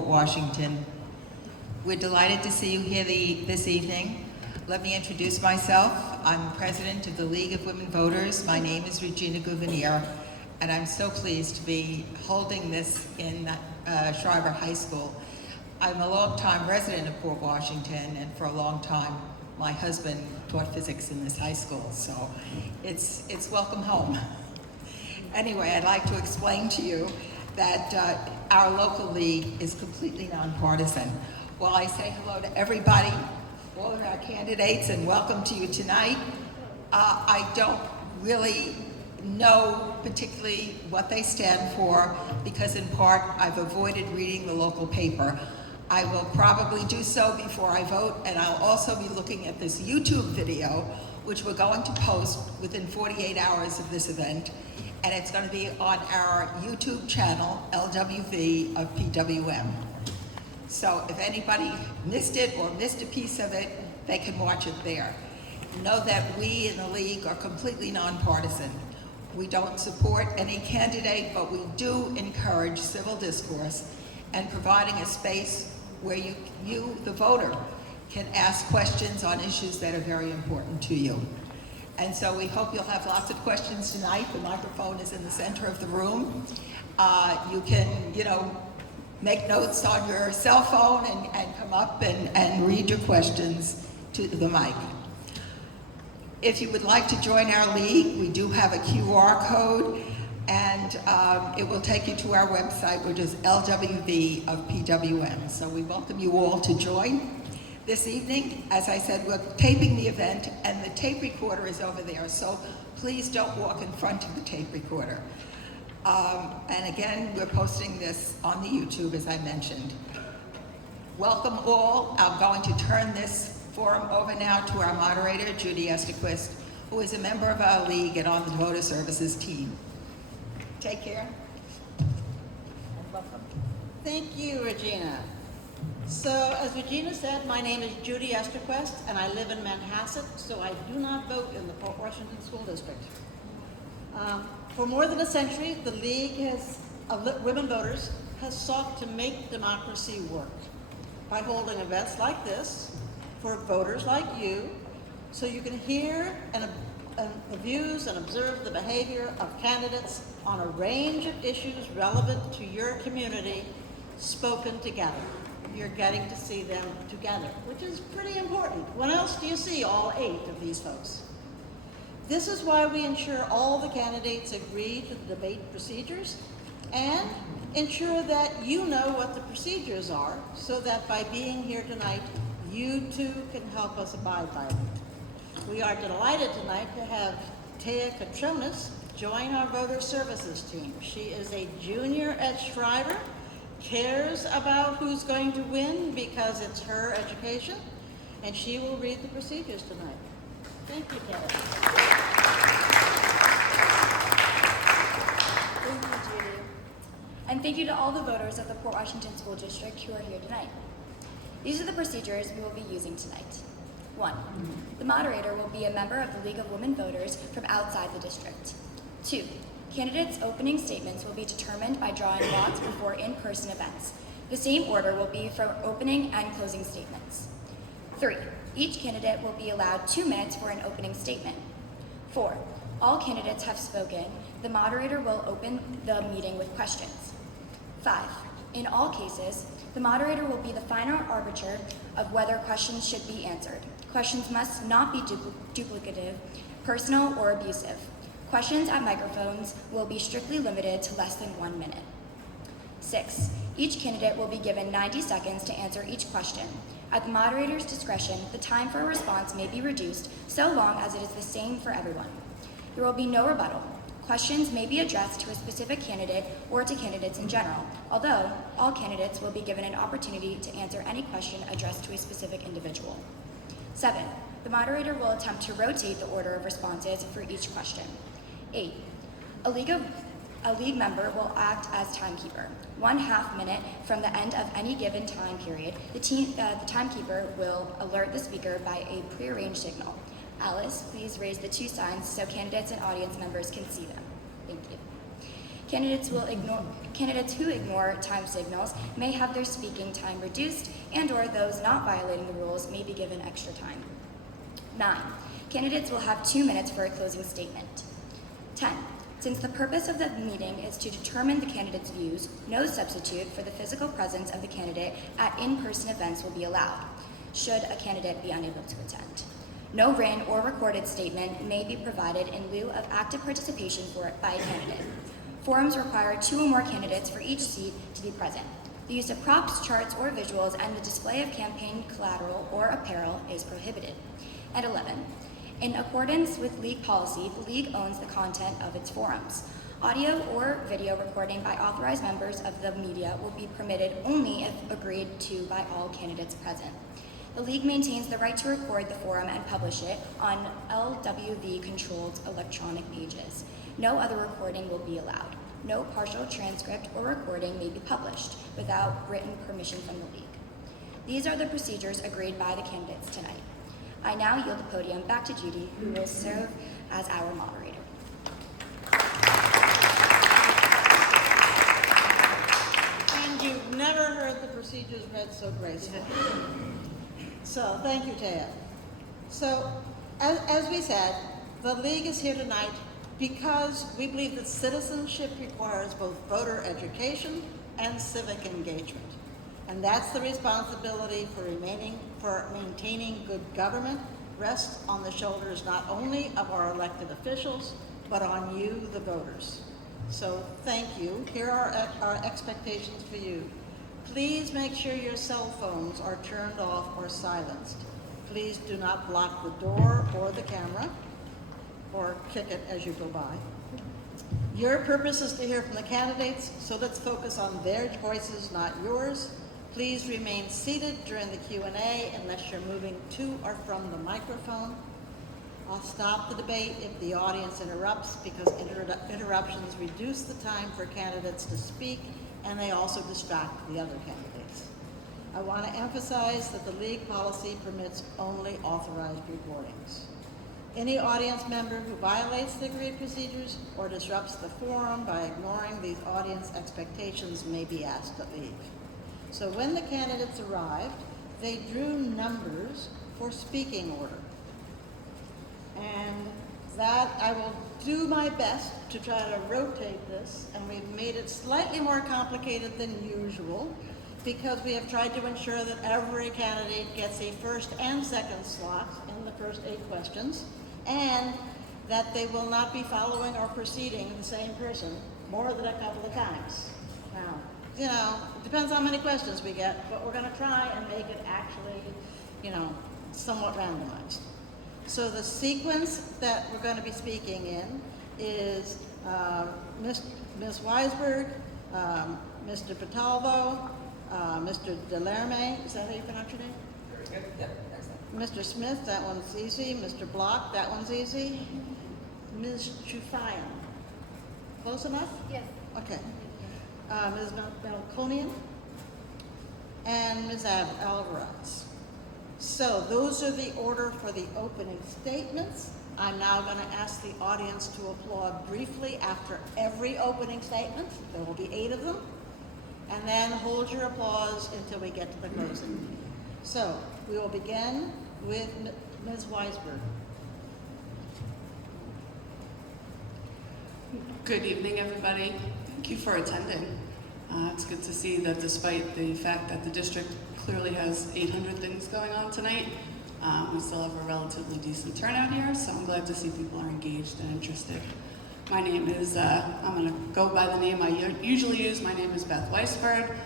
Washington. We're delighted to see you here this evening. Let me introduce myself. I'm president of the League of Women Voters. My name is Regina Gouvenier, and I'm so pleased to be holding this in Shriver High School. I'm a long-time resident of Port Washington, and for a long time, my husband taught physics in this high school, so it's welcome home. Anyway, I'd like to explain to you that our local league is completely nonpartisan. While I say hello to everybody, all of our candidates, and welcome to you tonight, I don't really know particularly what they stand for because in part I've avoided reading the local paper. I will probably do so before I vote, and I'll also be looking at this YouTube video, which we're going to post within 48 hours of this event, and it's going to be on our YouTube channel, LWV of PWM. So if anybody missed it or missed a piece of it, they can watch it there. Know that we in the league are completely nonpartisan. We don't support any candidate, but we do encourage civil discourse and providing a space where you, the voter, can ask questions on issues that are very important to you. And so we hope you'll have lots of questions tonight. The microphone is in the center of the room. You can, make notes on your cell phone and come up and read your questions to the mic. If you would like to join our league, we do have a QR code, and it will take you to our website, which is LWV of PWM. So we welcome you all to join. This evening, as I said, we're taping the event, and the tape recorder is over there, so please don't walk in front of the tape recorder. And again, we're posting this on the YouTube, as I mentioned. Welcome all. I'm going to turn this forum over now to our moderator, Judy Estequist, who is a member of our league and on the voter services team. Take care. And welcome. Thank you, Regina. So, as Regina said, my name is Judy Estequist, and I live in Manhasset, so I do not vote in the Port Washington School District. For more than a century, the League of Women Voters has sought to make democracy work by holding events like this for voters like you, so you can hear the views and observe the behavior of candidates on a range of issues relevant to your community, spoken together. You're getting to see them together, which is pretty important. When else do you see all 8 of these folks? This is why we ensure all the candidates agree to the debate procedures and ensure that you know what the procedures are so that by being here tonight, you too can help us abide by them. We are delighted tonight to have Teodora Choolfaian join our voter services team. She is a junior at Shriver, cares about who's going to win because it's her education, and she will read the procedures tonight. Thank you, Teodora. Thank you, Judy. And thank you to all the voters of the Port Washington School District who are here tonight. These are the procedures we will be using tonight. 1. The moderator will be a member of the League of Women Voters from outside the district. 2. Candidates' opening statements will be determined by drawing lots before in-person events. The same order will be for opening and closing statements. 3. Each candidate will be allowed 2 minutes for an opening statement. 4. All candidates have spoken. The moderator will open the meeting with questions. 5. In all cases, the moderator will be the final arbiter of whether questions should be answered. Questions must not be duplicative, personal, or abusive. Questions at microphones will be strictly limited to less than 1 minute. 6. Each candidate will be given 90 seconds to answer each question. At the moderator's discretion, the time for a response may be reduced so long as it is the same for everyone. There will be no rebuttal. Questions may be addressed to a specific candidate or to candidates in general, although all candidates will be given an opportunity to answer any question addressed to a specific individual. 7. The moderator will attempt to rotate the order of responses for each question. 8. A league member will act as timekeeper. 1/2 minute from the end of any given time period, the timekeeper will alert the speaker by a prearranged signal. Alice, please raise the 2 signs so candidates and audience members can see them. Thank you. Candidates who ignore time signals may have their speaking time reduced, and/or those not violating the rules may be given extra time. 9. Candidates will have 2 minutes for a closing statement. 10. Since the purpose of the meeting is to determine the candidate's views, no substitute for the physical presence of the candidate at in-person events will be allowed, should a candidate be unable to attend. No written or recorded statement may be provided in lieu of active participation by a candidate. Forums require 2 or more candidates for each seat to be present. The use of props, charts, or visuals, and the display of campaign collateral or apparel is prohibited. And 11. In accordance with league policy, the league owns the content of its forums. Audio or video recording by authorized members of the media will be permitted only if agreed to by all candidates present. The league maintains the right to record the forum and publish it on LWV-controlled electronic pages. No other recording will be allowed. No partial transcript or recording may be published without written permission from the league. These are the procedures agreed by the candidates tonight. I now yield the podium back to Judy, who will serve as our moderator. And you've never heard the procedures read so gracefully. So, thank you, Taya. So, as we said, the League is here tonight because we believe that citizenship requires both voter education and civic engagement. And that's the responsibility for maintaining good government rests on the shoulders not only of our elected officials, but on you, the voters. So thank you. Here are our expectations for you. Please make sure your cell phones are turned off or silenced. Please do not block the door or the camera, or kick it as you go by. Your purpose is to hear from the candidates, so let's focus on their voices, not yours. Please remain seated during the Q&A unless you're moving to or from the microphone. I'll stop the debate if the audience interrupts, because interruptions reduce the time for candidates to speak, and they also distract the other candidates. I want to emphasize that the League policy permits only authorized recordings. Any audience member who violates the agreed procedures or disrupts the forum by ignoring these audience expectations may be asked to leave. So when the candidates arrived, they drew numbers for speaking order. And that I will do my best to try to rotate this, and we've made it slightly more complicated than usual because we have tried to ensure that every candidate gets a first and second slot in the first 8 questions, and that they will not be following or preceding the same person more than a couple of times. Now, you know, it depends how many questions we get, but we're going to try and make it actually, somewhat randomized. So the sequence that we're going to be speaking in is Ms. Weisburd, Mr. Bitalvo, Mr. Delerme, is that how you pronounce your name? Very good. Yep, excellent. Mr. Smith, that one's easy. Mr. Block, that one's easy. Ms. Choolfaian, close enough? Yes. Okay. Ms. Melkonian and Ms. Alvarez. So those are the order for the opening statements. I'm now going to ask the audience to applaud briefly after every opening statement. There will be 8 of them. And then hold your applause until we get to the closing. So we will begin with Ms. Weisburd. Good evening, everybody. Thank you for attending. It's good to see that despite the fact that the district clearly has 800 things going on tonight, we still have a relatively decent turnout here, so I'm glad to see people are engaged and interested. My name is, I'm going to go by the name I usually use. My name is Beth Weisburd.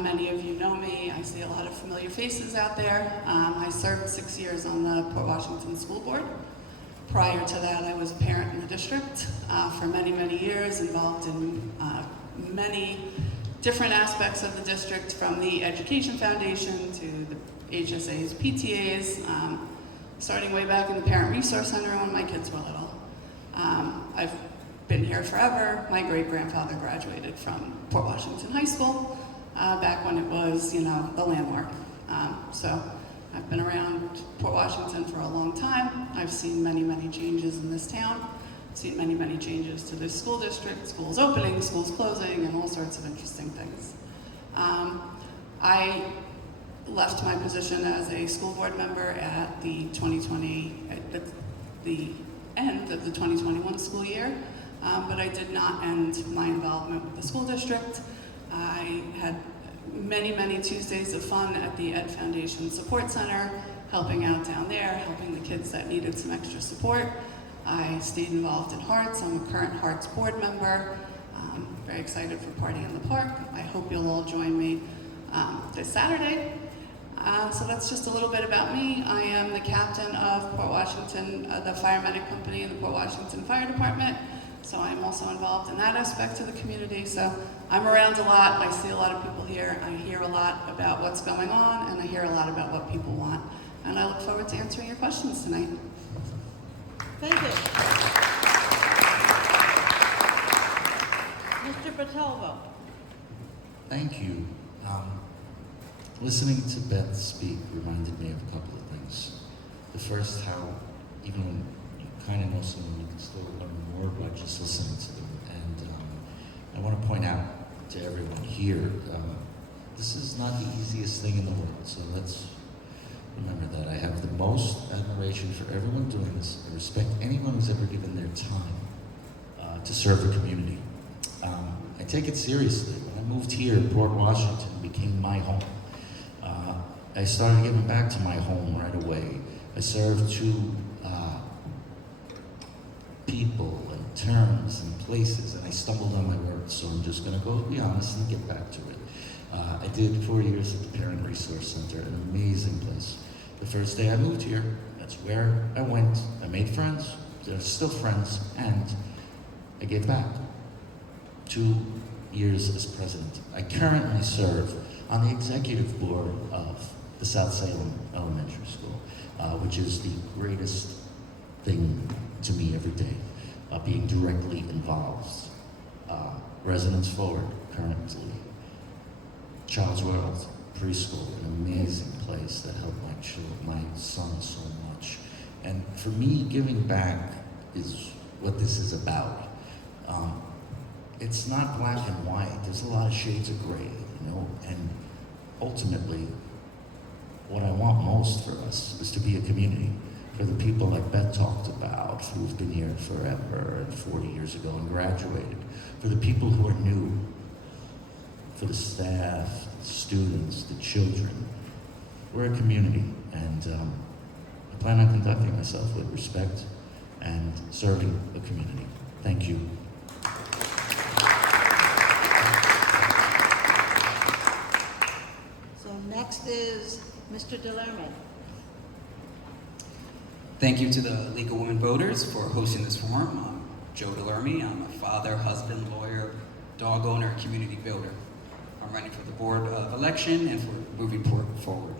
Many of you know me. I see a lot of familiar faces out there. I served 6 years on the Port Washington School Board. Prior to that, I was a parent in the district for many, many years, involved in many different aspects of the district, from the Education Foundation to the HSAs, PTAs, starting way back in the Parent Resource Center when my kids were little. I've been here forever. My great-grandfather graduated from Port Washington High School back when it was, the landmark. So I've been around Port Washington for a long time. I've seen many, many changes in this town. seen many, many changes to this school district, schools opening, schools closing, and all sorts of interesting things. I left my position as a school board member at the end of the 2021 school year, but I did not end my involvement with the school district. I had many, many Tuesdays of fun at the Ed Foundation Support Center, helping out down there, helping the kids that needed some extra support. I stayed involved in Hearts. I'm a current Hearts board member. Very excited for Party in the Park. I hope you'll all join me this Saturday. So that's just a little bit about me. I am the captain of Port Washington, the fire medic company in the Port Washington Fire Department. So I'm also involved in that aspect of the community. So I'm around a lot. I see a lot of people here. I hear a lot about what's going on, and I hear a lot about what people want. And I look forward to answering your questions tonight. Thank you. Mr. Bitalvo. Thank you. Listening to Beth speak reminded me of a couple of things. The first, how even when you kind of know someone, you can still learn more by just listening to them. And I want to point out to everyone here, this is not the easiest thing in the world, so let's remember that. I have the most admiration for everyone doing this. I respect anyone who's ever given their time to serve the community. I take it seriously. When I moved here, Port Washington became my home. I started giving back to my home right away. I served two people and terms and places, and I stumbled on my words, so I'm just gonna go be honest and get back to it. I did 4 years at the Parent Resource Center, an amazing place. The first day I moved here, that's where I went. I made friends, they're still friends, and I gave back. 2 years as president. I currently serve on the executive board of the South Salem Elementary School, which is the greatest thing to me every day, being directly involved. Residents Forward, currently. Child's World, preschool, an amazing place that helped my son so much. And for me, giving back is what this is about. It's not black and white. There's a lot of shades of gray, you know, and ultimately, what I want most for us is to be a community for the people like Beth talked about, who've been here forever and 40 years ago and graduated, for the people who are new, for the staff, the students, the children. We're a community, and I plan on conducting myself with respect and serving the community. Thank you. So next is Mr. Delerme. Thank you to the League of Women Voters for hosting this forum. I'm Joe Delerme. I'm a father, husband, lawyer, dog owner, community builder. I'm running for the board of election and for moving forward.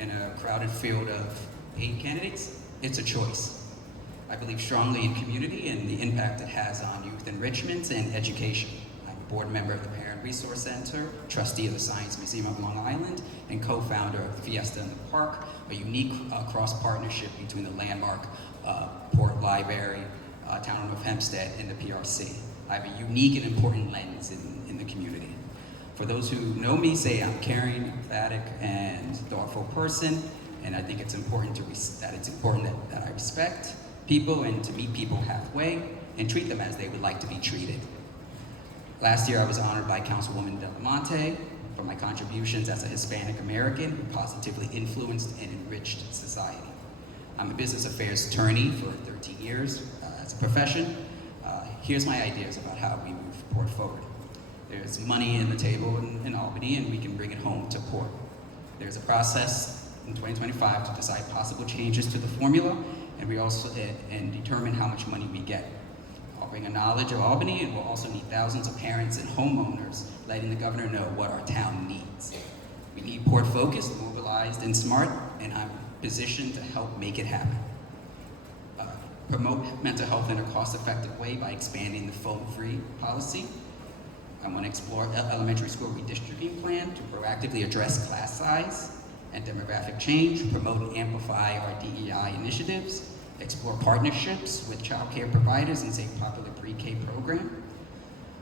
In a crowded field of 8 candidates, it's a choice. I believe strongly in community and the impact it has on youth enrichment and education. I'm a board member of the Parent Resource Center, trustee of the Science Museum of Long Island, and co-founder of Fiesta in the Park, a unique cross-partnership between the landmark Port Library, Town of Hempstead, and the PRC. I have a unique and important lens in the community. For those who know me, say I'm caring, emphatic, and thoughtful person, and I think it's important that I respect people and to meet people halfway and treat them as they would like to be treated. Last year, I was honored by Councilwoman Delerme for my contributions as a Hispanic American who positively influenced and enriched society. I'm a business affairs attorney for 13 years as a profession. Here's my ideas about how we move Port forward. There's money in the table in Albany, and we can bring it home to Port. There's a process in 2025 to decide possible changes to the formula, and we also determine how much money we get. I'll bring a knowledge of Albany, and we'll also need thousands of parents and homeowners letting the governor know what our town needs. We need Port focused, mobilized, and smart, and I'm positioned to help make it happen. Promote mental health in a cost-effective way by expanding the phone-free policy. I want to explore elementary school redistricting plan to proactively address class size and demographic change, promote and amplify our DEI initiatives. explore partnerships with child care providers and St. Popular Pre-K program.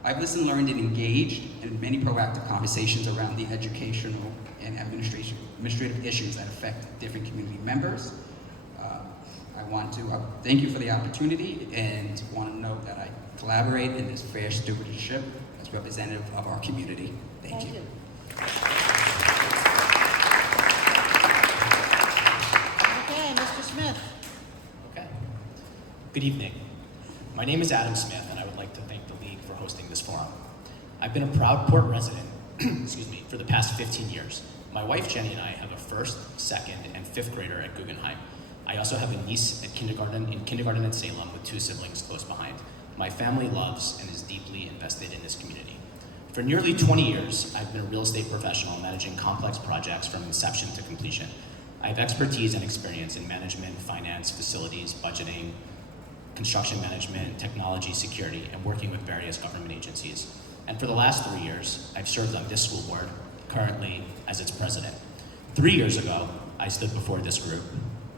I've listened, learned, and engaged in many proactive conversations around the educational and administrative issues that affect different community members. I want to thank you for the opportunity and want to note that I collaborate in this fair stewardship as representative of our community. Thank you. Okay, Mr. Smith. Okay. Good evening. My name is Adam Smith, and I would like to thank the League for hosting this forum. I've been a proud Port resident for the past 15 years. My wife Jenny and I have a first, second, and fifth grader at Guggenheim. I also have a niece at kindergarten at Salem with 2 siblings close behind. My family loves and is deeply invested in this community. For nearly 20 years, I've been a real estate professional managing complex projects from inception to completion. I have expertise and experience in management, finance, facilities, budgeting, construction management, technology, security, and working with various government agencies. And for the last 3 years, I've served on this school board, currently as its president. 3 years ago, I stood before this group,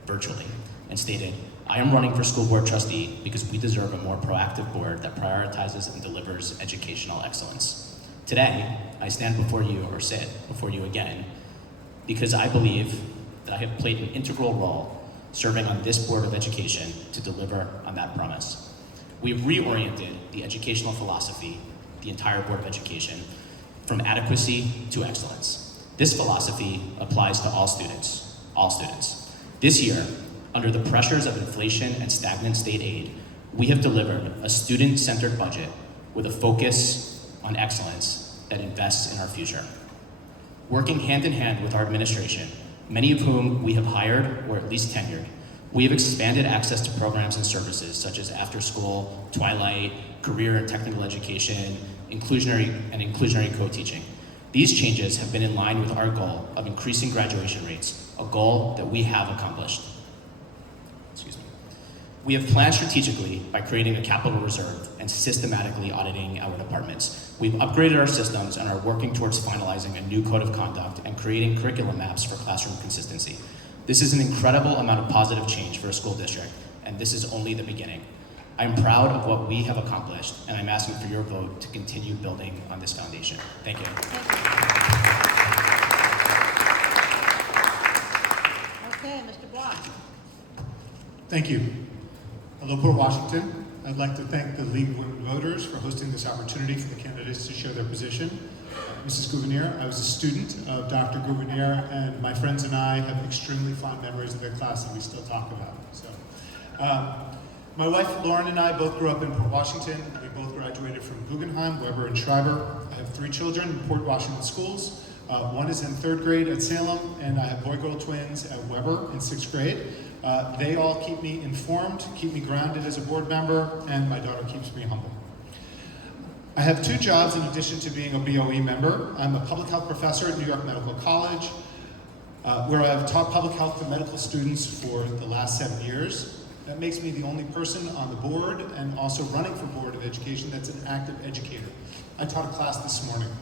virtually, and stated, I am running for school board trustee because we deserve a more proactive board that prioritizes and delivers educational excellence. Today, I stand before you, or sit before you again, because I believe that I have played an integral role serving on this Board of Education to deliver on that promise. We've reoriented the educational philosophy, the entire Board of Education, from adequacy to excellence. This philosophy applies to all students, all students. This year, under the pressures of inflation and stagnant state aid, we have delivered a student-centered budget with a focus on excellence that invests in our future. Working hand in hand with our administration, many of whom we have hired or at least tenured, we have expanded access to programs and services such as after-school, twilight, career and technical education, inclusionary co-teaching. These changes have been in line with our goal of increasing graduation rates, a goal that we have accomplished. We have planned strategically by creating a capital reserve and systematically auditing our departments. We've upgraded our systems and are working towards finalizing a new code of conduct and creating curriculum maps for classroom consistency. This is an incredible amount of positive change for a school district, and this is only the beginning. I'm proud of what we have accomplished, and I'm asking for your vote to continue building on this foundation. Thank you. Okay, Mr. Block. Thank you. Hello, Port Washington. I'd like to thank the League of Women Voters for hosting this opportunity for the candidates to show their position. Mrs. Gouvenier, I was a student of Dr. Gouvenier, and my friends and I have extremely fond memories of their class that we still talk about. So, my wife Lauren and I both grew up in Port Washington. We both graduated from Guggenheim, Weber, and Schreiber. I have 3 children in Port Washington schools. One is in 3rd grade at Salem, and I have boy-girl twins at Weber in 6th grade. They all keep me informed, keep me grounded as a board member, and my daughter keeps me humble. I have 2 jobs in addition to being a BOE member. I'm a public health professor at New York Medical College, where I've taught public health to medical students for the last 7 years. That makes me the only person on the board and also running for Board of Education that's an active educator. I taught a class this morning.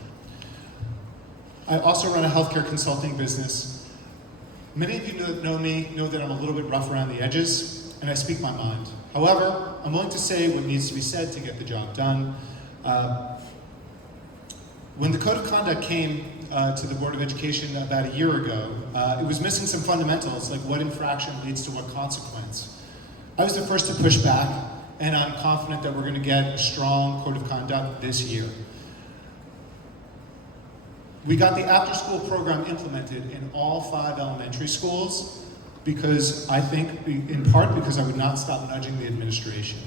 I also run a healthcare consulting business. Many of you that know me know that I'm a little bit rough around the edges, and I speak my mind. However, I'm willing to say what needs to be said to get the job done. When the Code of Conduct came to the Board of Education about a year ago, it was missing some fundamentals, like what infraction leads to what consequence. I was the first to push back, and I'm confident that we're going to get a strong Code of Conduct this year. We got the after-school program implemented in all 5 elementary schools because I think, in part because I would not stop nudging the administration.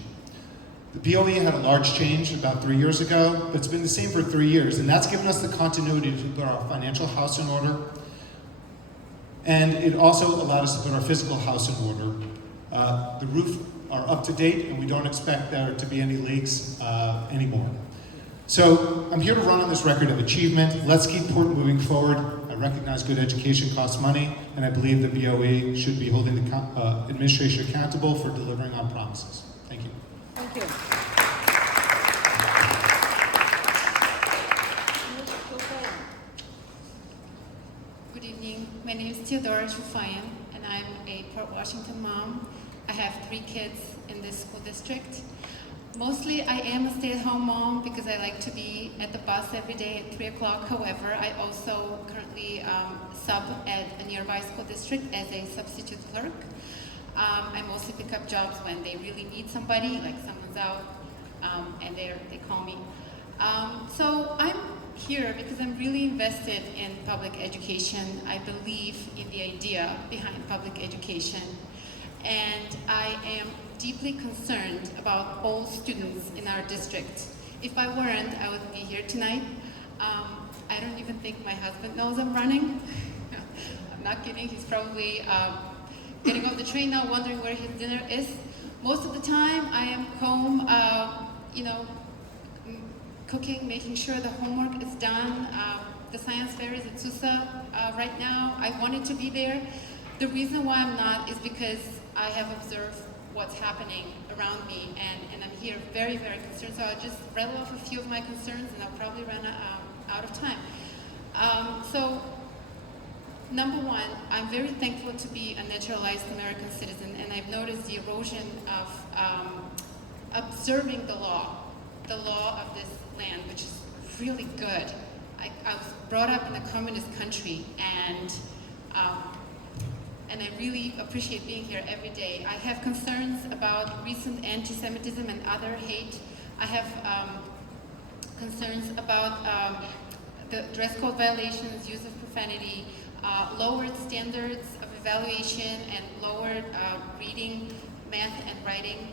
The BOE had a large change about 3 years ago, but it's been the same for 3 years, and that's given us the continuity to put our financial house in order, and it also allowed us to put our physical house in order. The roof are up to date, and we don't expect there to be any leaks anymore. So I'm here to run on this record of achievement. Let's keep Port moving forward. I recognize good education costs money, and I believe the BOE should be holding the administration accountable for delivering on promises. Thank you. Thank you. Ms. Choolfaian. Good evening. My name is Teodora Choolfaian, and I'm a Port Washington mom. I have 3 kids in this school district. Mostly I am a stay-at-home mom because I like to be at the bus every day at 3 o'clock. However, I also currently sub at a nearby school district as a substitute clerk. I mostly pick up jobs when they really need somebody, like someone's out and they call me. So I'm here because I'm really invested in public education. I believe in the idea behind public education. And I am deeply concerned about all students in our district. If I weren't, I wouldn't be here tonight. I don't even think my husband knows I'm running. I'm not kidding, he's probably getting off the train now, wondering where his dinner is. Most of the time, I am home, cooking, making sure the homework is done. The science fair is at Susa right now. I wanted to be there. The reason why I'm not is because I have observed what's happening around me, and I'm here very, very concerned. So I'll just rattle off a few of my concerns, and I'll probably run out of time. So, number one, I'm very thankful to be a naturalized American citizen, and I've noticed the erosion of observing the law of this land, which is really good. I was brought up in a communist country, and I really appreciate being here every day. I have concerns about recent anti-Semitism and other hate. I have concerns about the dress code violations, use of profanity, lowered standards of evaluation, and lowered reading, math, and writing.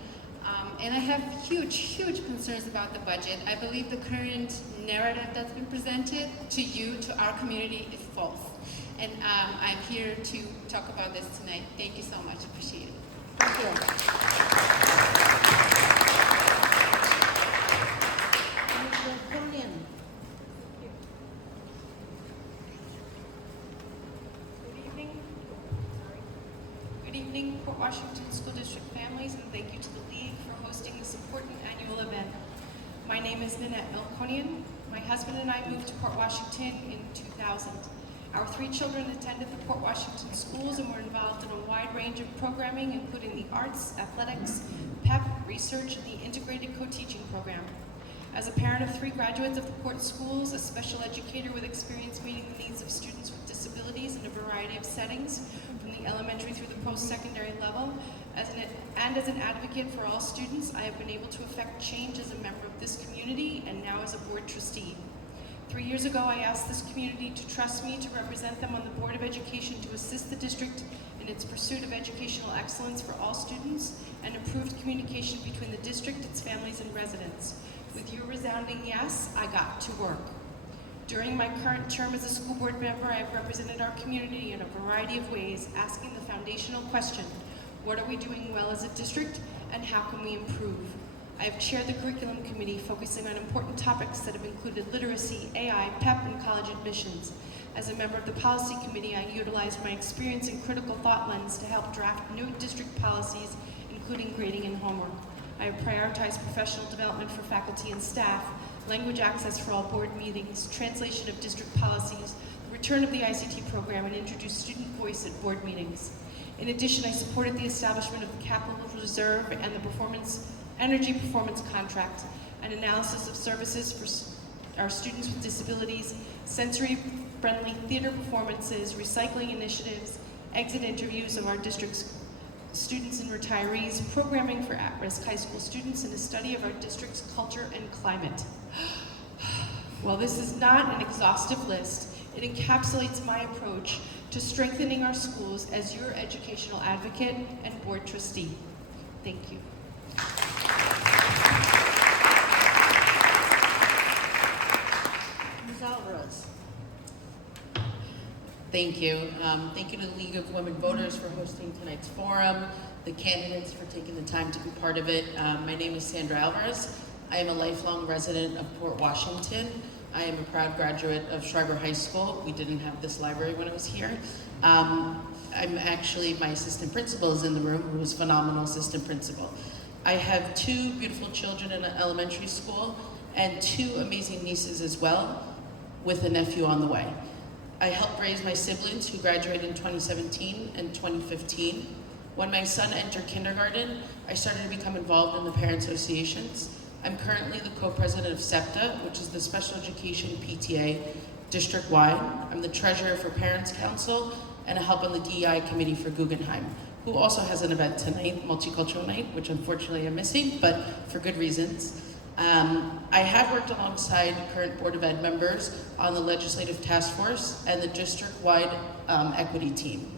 And I have huge, huge concerns about the budget. I believe the current narrative that's been presented to you, to our community, is false. And I'm here to talk about this tonight. Thank you so much. Appreciate it. Thank you. Ms. Melkonian. Good evening. Good evening, Port Washington School District families, and thank you to the League for hosting this important annual event. My name is Nanette Melkonian. My husband and I moved to Port Washington in 2000. Our 3 children attended the Port Washington schools and were involved in a wide range of programming, including the arts, athletics, PEP, research, and the integrated co-teaching program. As a parent of 3 graduates of the Port schools, a special educator with experience meeting the needs of students with disabilities in a variety of settings, from the elementary through the post-secondary level, as an advocate for all students, I have been able to affect change as a member of this community and now as a board trustee. 3 years ago, I asked this community to trust me to represent them on the Board of Education to assist the district in its pursuit of educational excellence for all students and improved communication between the district, its families, and residents. With your resounding yes, I got to work. During my current term as a school board member, I have represented our community in a variety of ways, asking the foundational question, what are we doing well as a district, and how can we improve? I have chaired the curriculum committee focusing on important topics that have included literacy, AI, PEP, and college admissions. As a member of the policy committee, I utilized my experience in critical thought lens to help draft new district policies, including grading and homework. I have prioritized professional development for faculty and staff, language access for all board meetings, translation of district policies, the return of the ICT program, and introduced student voice at board meetings. In addition, I supported the establishment of the capital reserve and the energy performance contract, and analysis of services for our students with disabilities, sensory-friendly theater performances, recycling initiatives, exit interviews of our district's students and retirees, programming for at-risk high school students, and a study of our district's culture and climate. While this is not an exhaustive list, it encapsulates my approach to strengthening our schools as your educational advocate and board trustee. Thank you. Ms. Alvarez. Thank you. Thank you to the League of Women Voters for hosting tonight's forum, the candidates for taking the time to be part of it. My name is Sandra Alvarez. I am a lifelong resident of Port Washington. I am a proud graduate of Schreiber High School. We didn't have this library when I was here. I'm actually, my assistant principal is in the room, who was a phenomenal assistant principal. I have 2 beautiful children in an elementary school and 2 amazing nieces as well, with a nephew on the way. I helped raise my siblings who graduated in 2017 and 2015. When my son entered kindergarten, I started to become involved in the parent associations. I'm currently the co-president of SEPTA, which is the Special Education PTA district-wide. I'm the treasurer for Parents Council and I help on the DEI committee for Guggenheim, who also has an event tonight, Multicultural Night, which unfortunately I'm missing, but for good reasons. I have worked alongside current Board of Ed members on the Legislative Task Force and the district-wide equity team.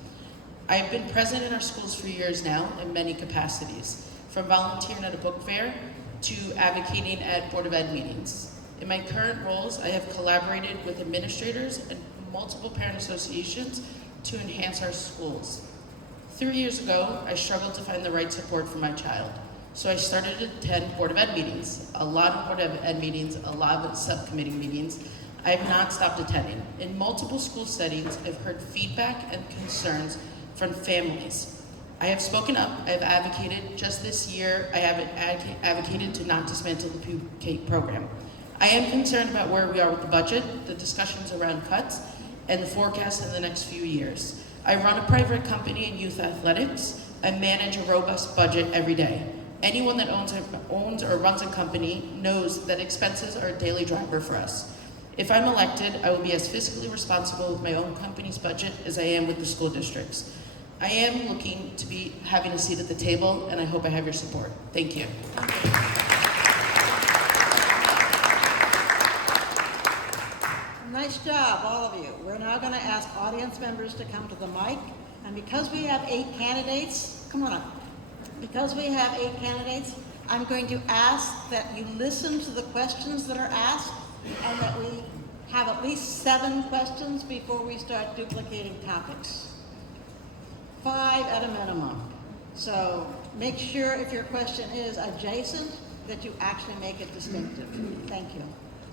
I've been present in our schools for years now in many capacities, from volunteering at a book fair to advocating at Board of Ed meetings. In my current roles, I have collaborated with administrators and multiple parent associations to enhance our schools. 3 years ago, I struggled to find the right support for my child. So I started to attend Board of Ed meetings, a lot of Board of Ed meetings, a lot of subcommittee meetings. I have not stopped attending. In multiple school settings, I've heard feedback and concerns from families. I have spoken up, I have advocated. Just this year, I have advocated to not dismantle the PK program. I am concerned about where we are with the budget, the discussions around cuts, and the forecast in the next few years. I run a private company in youth athletics. I manage a robust budget every day. Anyone that owns or runs a company knows that expenses are a daily driver for us. If I'm elected, I will be as fiscally responsible with my own company's budget as I am with the school districts. I am looking to be having a seat at the table, and I hope I have your support. Thank you. Nice job, all of you. We're now going to ask audience members to come to the mic. And because we have 8 candidates, come on up. Because we have 8 candidates, I'm going to ask that you listen to the questions that are asked and that we have at least 7 questions before we start duplicating topics. 5 at a minimum. So make sure if your question is adjacent that you actually make it distinctive. Thank you.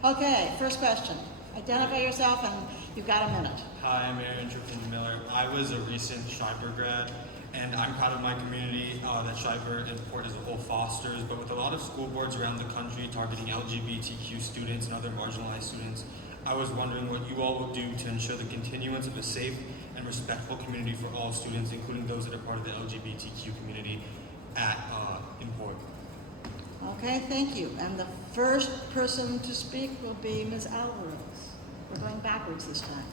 Okay, first question. Identify yourself and you've got a minute. Hi, I'm Aaron Miller. I was a recent Shiber grad, and I'm proud of my community that Shiber and Port as a whole fosters, but with a lot of school boards around the country targeting LGBTQ students and other marginalized students, I was wondering what you all will do to ensure the continuance of a safe and respectful community for all students, including those that are part of the LGBTQ community in Port. Okay, thank you. And the first person to speak will be Ms. Alvarez. We're going backwards this time.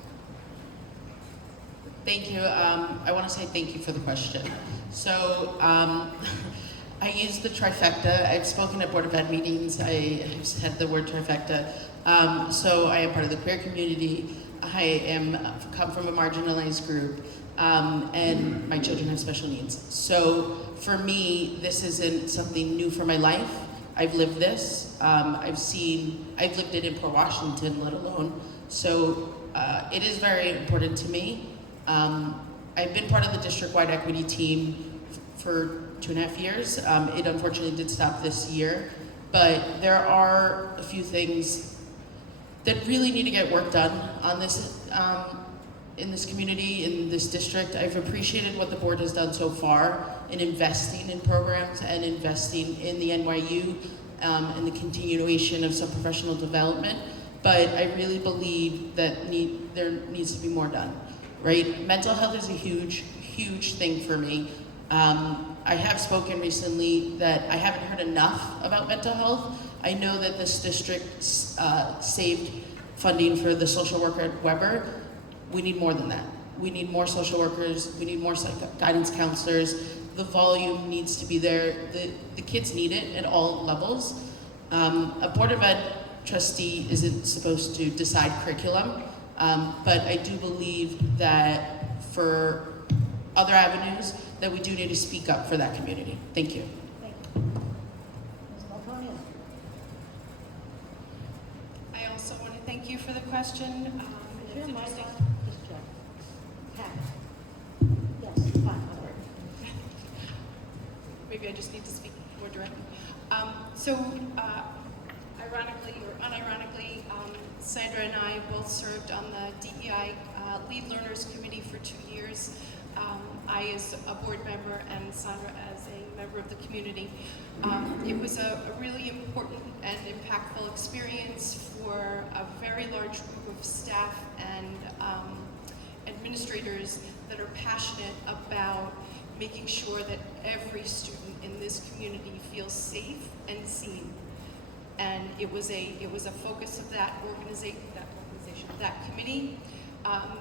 Thank you. I want to say thank you for the question. So I use the trifecta. I've spoken at Board of Ed meetings. I have said the word trifecta. So I am part of the queer community. I come from a marginalized group, and my children have special needs. So for me, this isn't something new for my life. I've lived this. I've lived it in Port Washington, let alone. So it is very important to me. I've been part of the district-wide equity team for 2.5 years. It unfortunately did stop this year, but there are a few things that really need to get work done on this, in this community, in this district. I've appreciated what the board has done so far in investing in programs and investing in the NYU and the continuation of some professional development, but I really believe that there needs to be more done. Right? Mental health is a huge, huge thing for me. I have spoken recently that I haven't heard enough about mental health. I know that this district saved funding for the social worker at Weber. We need more than that. We need more social workers. We need more guidance counselors. The volume needs to be there. The kids need it at all levels. A Board of Ed trustee isn't supposed to decide curriculum. But I do believe that for other avenues, that we do need to speak up for that community. Thank you. Thank you. Ms. Melkonian. I also want to thank you for the question. Is your It's mic interesting. on? Just check. Pat. Yes, fine. All right. Maybe I just need to speak more directly. Ironically or unironically, Sandra and I both served on the DEI Lead Learners Committee for 2 years. I as a board member and Sandra as a member of the community. It was a really important and impactful experience for a very large group of staff and administrators that are passionate about making sure that every student in this community feels safe and seen. And it was a focus of that committee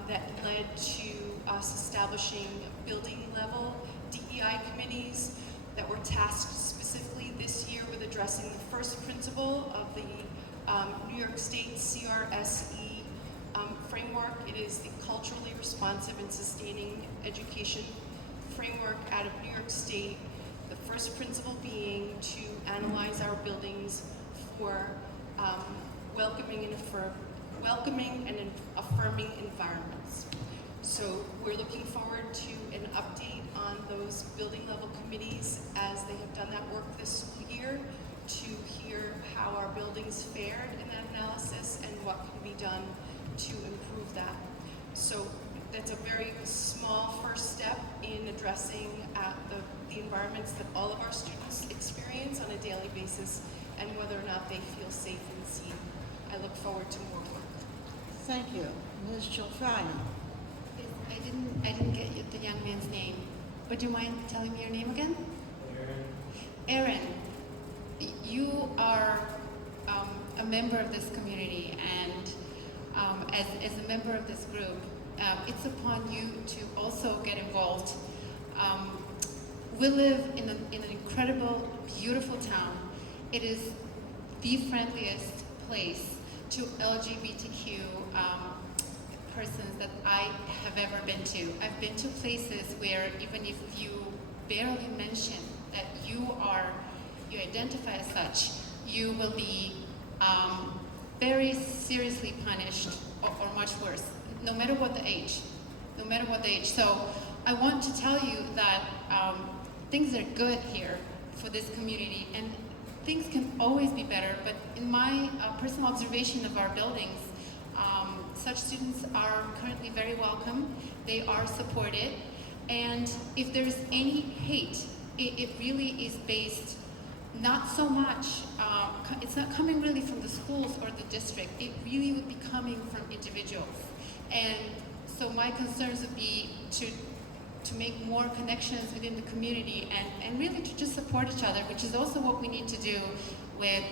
that led to us establishing building level DEI committees that were tasked specifically this year with addressing the first principle of the New York State CRSE framework. It is the culturally responsive and sustaining education framework out of New York State. The first principle being to analyze our buildings for welcoming and affirming environments. So we're looking forward to an update on those building level committees as they have done that work this school year, to hear how our buildings fared in that analysis and what can be done to improve that. So that's a very small first step in addressing the environments that all of our students experience on a daily basis and whether or not they feel safe and seen. I look forward to more work. Thank you. Ms. Choolfaian. I didn't get the young man's name, but do you mind telling me your name again? Aaron. You are a member of this community, and as a member of this group, it's upon you to also get involved. We live in an incredible, beautiful town. It is the friendliest place to LGBTQ persons that I have ever been to. I've been to places where even if you barely mention that you identify as such, you will be very seriously punished or much worse, no matter what the age. So I want to tell you that things are good here for this community, and things can always be better, but in my personal observation of our buildings, such students are currently very welcome. They are supported, and if there's any hate, it really is based not so much, it's not coming really from the schools or the district. It really would be coming from individuals. And so my concerns would be to make more connections within the community and really to just support each other, which is also what we need to do with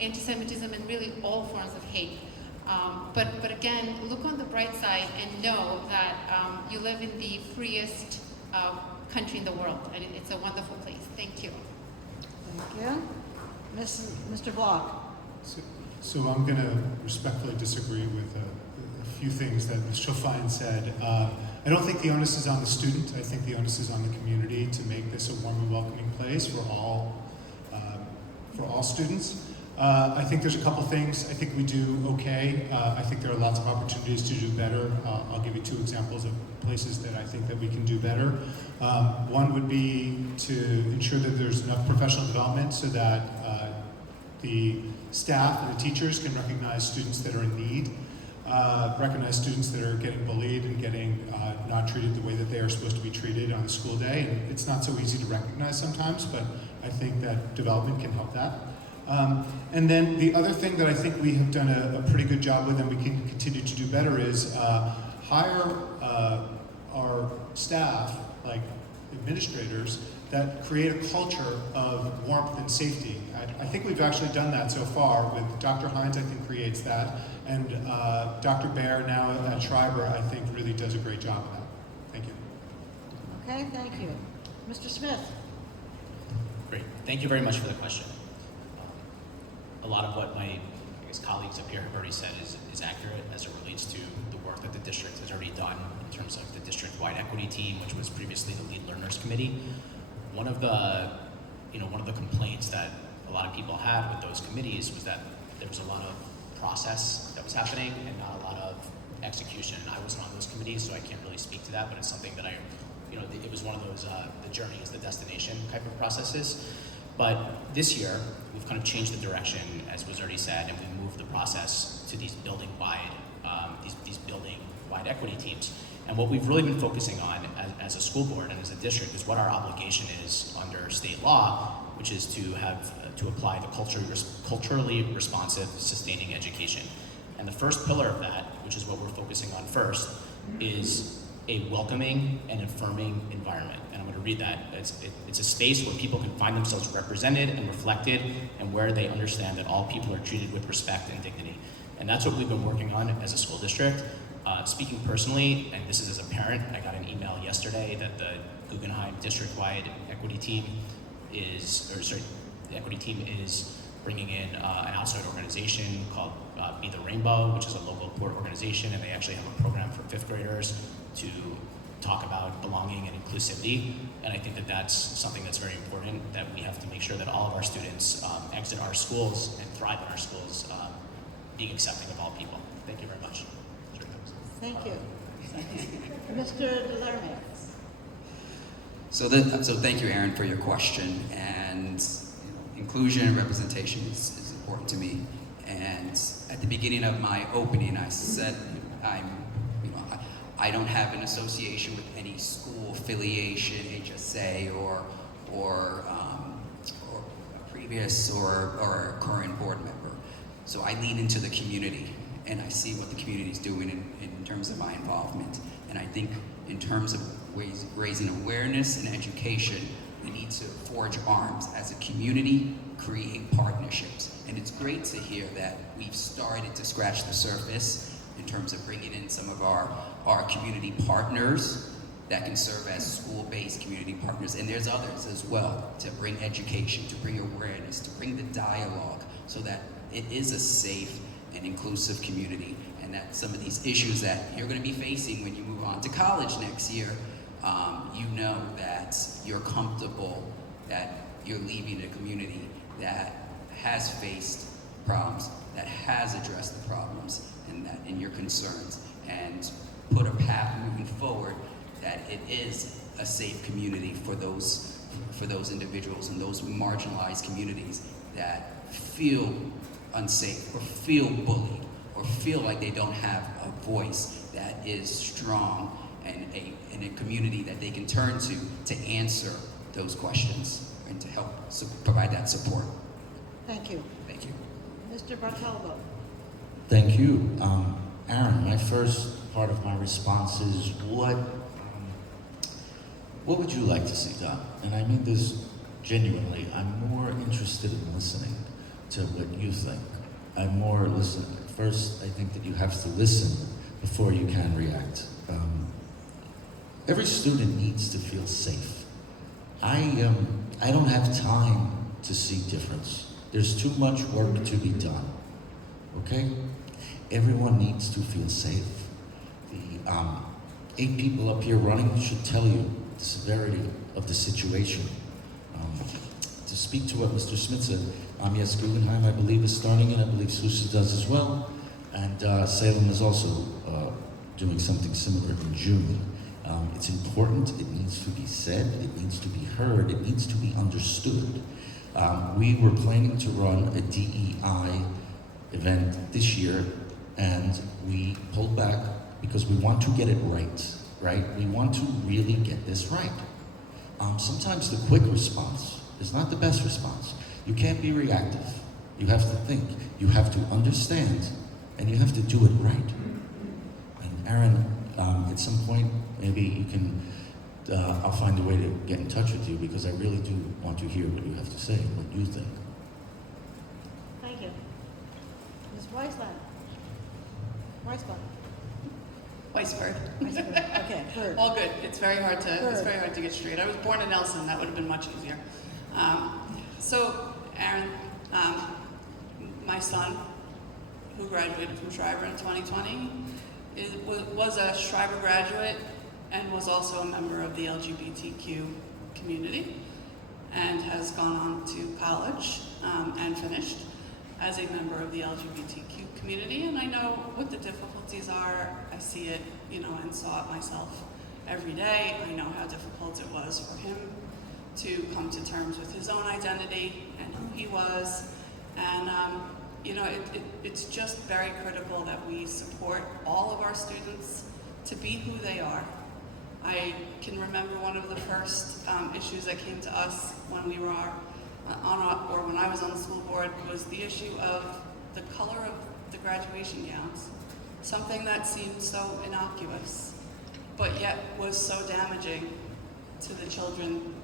anti-Semitism and really all forms of hate. But again, look on the bright side and know that you live in the freest country in the world, and it's a wonderful place. Thank you. Thank you. Mr. Block. So I'm going to respectfully disagree with a few things that Ms. Choolfaian said. I don't think the onus is on the student. I think the onus is on the community to make this a warm and welcoming place for all students. I think there's a couple things. I think we do okay. I think there are lots of opportunities to do better. I'll give you two examples of places that I think that we can do better. One would be to ensure that there's enough professional development so that the staff and the teachers can recognize students that are in need, recognize students that are getting bullied and getting not treated the way that they are supposed to be treated on the school day. And it's not so easy to recognize sometimes, but I think that development can help that. And then the other thing that I think we have done a pretty good job with and we can continue to do better is hire our staff, like administrators, that create a culture of warmth and safety. I think we've actually done that so far with Dr. Hines, I think creates that, and Dr. Baer now at Schreiber, I think really does a great job of that. Thank you. Okay, thank you. Mr. Smith. Great. Thank you very much for the question. A lot of what my colleagues up here have already said is accurate as it relates to the work that the district has already done in terms of the district-wide equity team, which was previously the Lead Learners Committee. One of the complaints that a lot of people had with those committees was that there was a lot of process that was happening and not a lot of execution. I wasn't on those committees, so I can't really speak to that, but it's something that it was one of those, the journey is the destination type of processes. But this year, we've kind of changed the direction, as was already said, and we moved the process to these building-wide equity teams. And what we've really been focusing on as a school board and as a district is what our obligation is under state law, which is to apply the culturally responsive, sustaining education. And the first pillar of that, which is what we're focusing on first, is a welcoming and affirming environment. And I'm going to read that. It's a space where people can find themselves represented and reflected, and where they understand that all people are treated with respect and dignity. And that's what we've been working on as a school district. Speaking personally, and this is as a parent, I got an email yesterday that the Guggenheim district-wide equity team is bringing in an outside organization called Be the Rainbow, which is a local port organization, and they actually have a program for 5th graders to talk about belonging and inclusivity. And I think that that's something that's very important, that we have to make sure that all of our students exit our schools and thrive in our schools, being accepting of all people. Thank you very much. Thank you. Mr. Delerme. So thank you, Aaron, for your question. And inclusion and representation is important to me. And at the beginning of my opening, I said I don't have an association with any school affiliation, HSA, or a previous or a current board member. So I lean into the community, and I see what the community is doing in terms of my involvement. And I think in terms of raising awareness and education, we need to forge arms as a community, create partnerships. And it's great to hear that we've started to scratch the surface in terms of bringing in some of our community partners that can serve as school-based community partners. And there's others as well, to bring education, to bring awareness, to bring the dialogue, so that it is a safe and inclusive community, and that some of these issues that you're going to be facing when you move on to college next year, you know that you're comfortable, that you're leaving a community that has faced problems, that has addressed the problems and your concerns, and put a path moving forward that it is a safe community for those individuals and those marginalized communities that feel unsafe or feel bullied or feel like they don't have a voice that is strong and a community that they can turn to answer those questions and to help provide that support. Thank you. Thank you. Mr. Bitalvo. Thank you. Aaron, my first part of my response is what would you like to see done? And I mean this genuinely. I'm more interested in listening to what you think. I'm more listening. First, I think that you have to listen before you can react. Every student needs to feel safe. I don't have time to see difference. There's too much work to be done, okay? Everyone needs to feel safe. The 8 people up here running should tell you the severity of the situation. To speak to what Mr. Smith said, yes, Guggenheim, I believe, is starting it. I believe Sousa does as well. And Salem is also doing something similar in June. It's important, it needs to be said, it needs to be heard, it needs to be understood. We were planning to run a DEI event this year, and we pulled back because we want to get it right? We want to really get this right. Sometimes the quick response is not the best response. You can't be reactive. You have to think, you have to understand, and you have to do it right. And Aaron, at some point, maybe you can, I'll find a way to get in touch with you, because I really do want to hear what you have to say, what you think. Thank you. Ms. Weisburd. Okay, heard. All good. It's very hard to get straight. I was born in Nelson. That would have been much easier. So, Aaron, my son, who graduated from Schreiber in 2020, was a Schreiber graduate and was also a member of the LGBTQ community, and has gone on to college and finished as a member of the LGBTQ community. And I know what the difficulties are. I see it, and saw it myself every day. I know how difficult it was for him to come to terms with his own identity and who he was. And it's just very critical that we support all of our students to be who they are. I can remember one of the first issues that came to us when we were when I was on the school board was the issue of the color of the graduation gowns. Something that seemed so innocuous, but yet was so damaging to the children.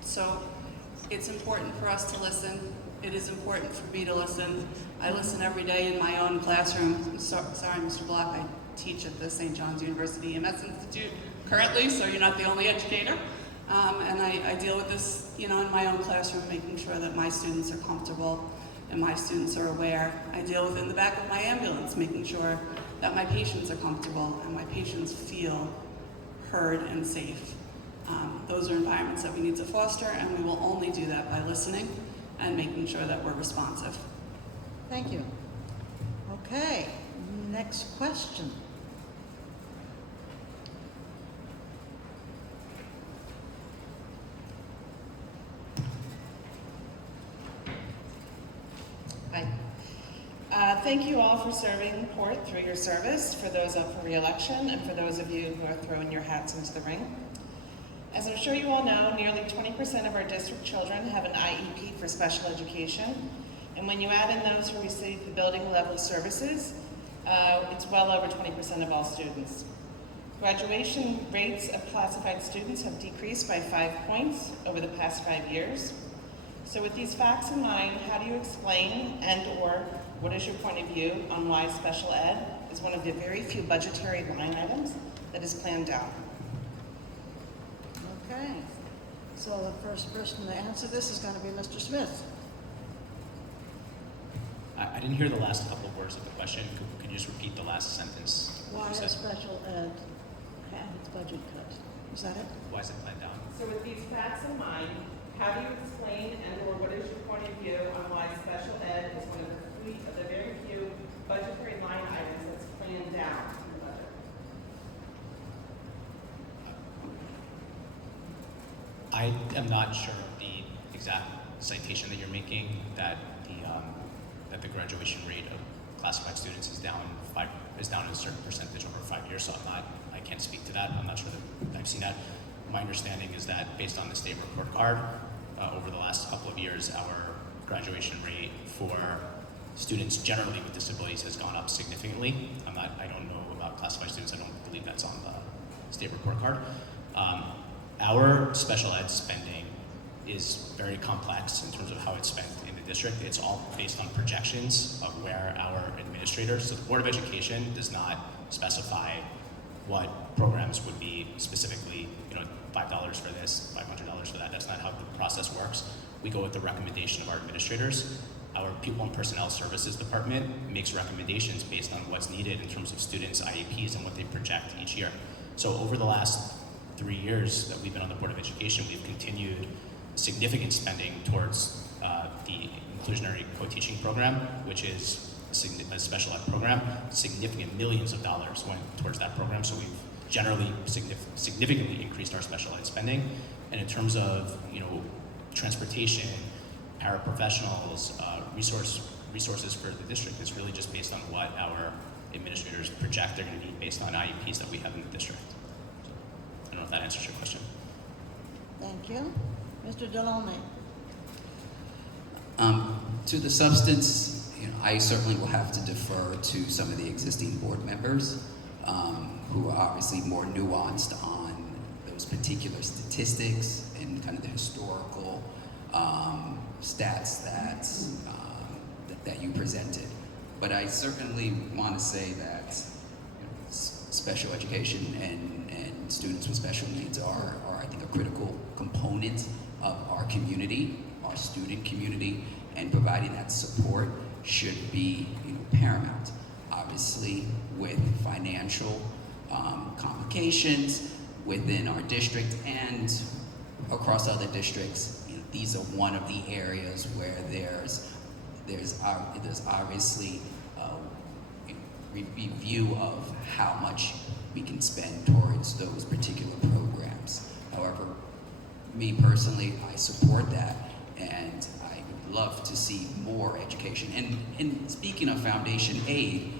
So it's important for us to listen. It is important for me to listen. I listen every day in my own classroom. Sorry, Mr. Block, I teach at the St. John's University EMS Institute currently, so you're not the only educator. And I deal with this, in my own classroom, making sure that my students are comfortable and my students are aware. I deal with it in the back of my ambulance, making sure that my patients are comfortable and my patients feel heard and safe. Those are environments that we need to foster, and we will only do that by listening and making sure that we're responsive. Thank you. Okay, next question. Hi. Thank you all for serving Port through your service, for those up for re-election, and for those of you who are throwing your hats into the ring. As I'm sure you all know, nearly 20% of our district children have an IEP for special education, and when you add in those who receive the building level services, it's well over 20% of all students. Graduation rates of classified students have decreased by 5 points over the past 5 years. So with these facts in mind, how do you explain and/or what is your point of view on why special ed is one of the very few budgetary line items that is planned down? Okay, so the first person to answer this is going to be Mr. Smith. I didn't hear the last couple of words of the question. Could you just repeat the last sentence? Why You has said? special ed had its budget cut? Is that it? Why is it planned down? So with these facts in mind, how do you explain and/or what is your point of view on why special ed is one of the very few budgetary line items that's planned down in the budget? I am not sure of the exact citation that you're making, that the graduation rate of classified students is down a certain percentage over 5 years. So I can't speak to that. I'm not sure that I've seen that. My understanding is that based on the state report card, over the last couple of years, our graduation rate for students generally with disabilities has gone up significantly. I don't know about classified students. I don't believe that's on the state report card. Our special ed spending is very complex in terms of how it's spent in the district. It's all based on projections of where our administrators, so the Board of Education does not specify what programs would be specifically, $5 for this, $500 for that. That's not how the process works. We go with the recommendation of our administrators. Our People and Personnel Services Department makes recommendations based on what's needed in terms of students' IEPs and what they project each year. So over the last 3 years that we've been on the Board of Education, we've continued significant spending towards the inclusionary co-teaching program, which is a special ed program. Significant millions of dollars went towards that program, so we've generally significantly increased our special ed spending. And in terms of transportation, paraprofessionals, resources for the district, it's really just based on what our administrators project they're going to need based on IEPs that we have in the district. So, I don't know if that answers your question. Thank you. Mr. Delerme. To the substance, I certainly will have to defer to some of the existing board members who are obviously more nuanced on those particular statistics and kind of the historical stats that you presented. But I certainly want to say that special education and students with special needs are I think, a critical component of our community, our student community, and providing that support should be paramount. Obviously, with financial complications within our district and across other districts, these are one of the areas where there's obviously a review of how much we can spend towards those particular programs. However, me personally, I support that, and I would love to see more education. And speaking of foundation aid,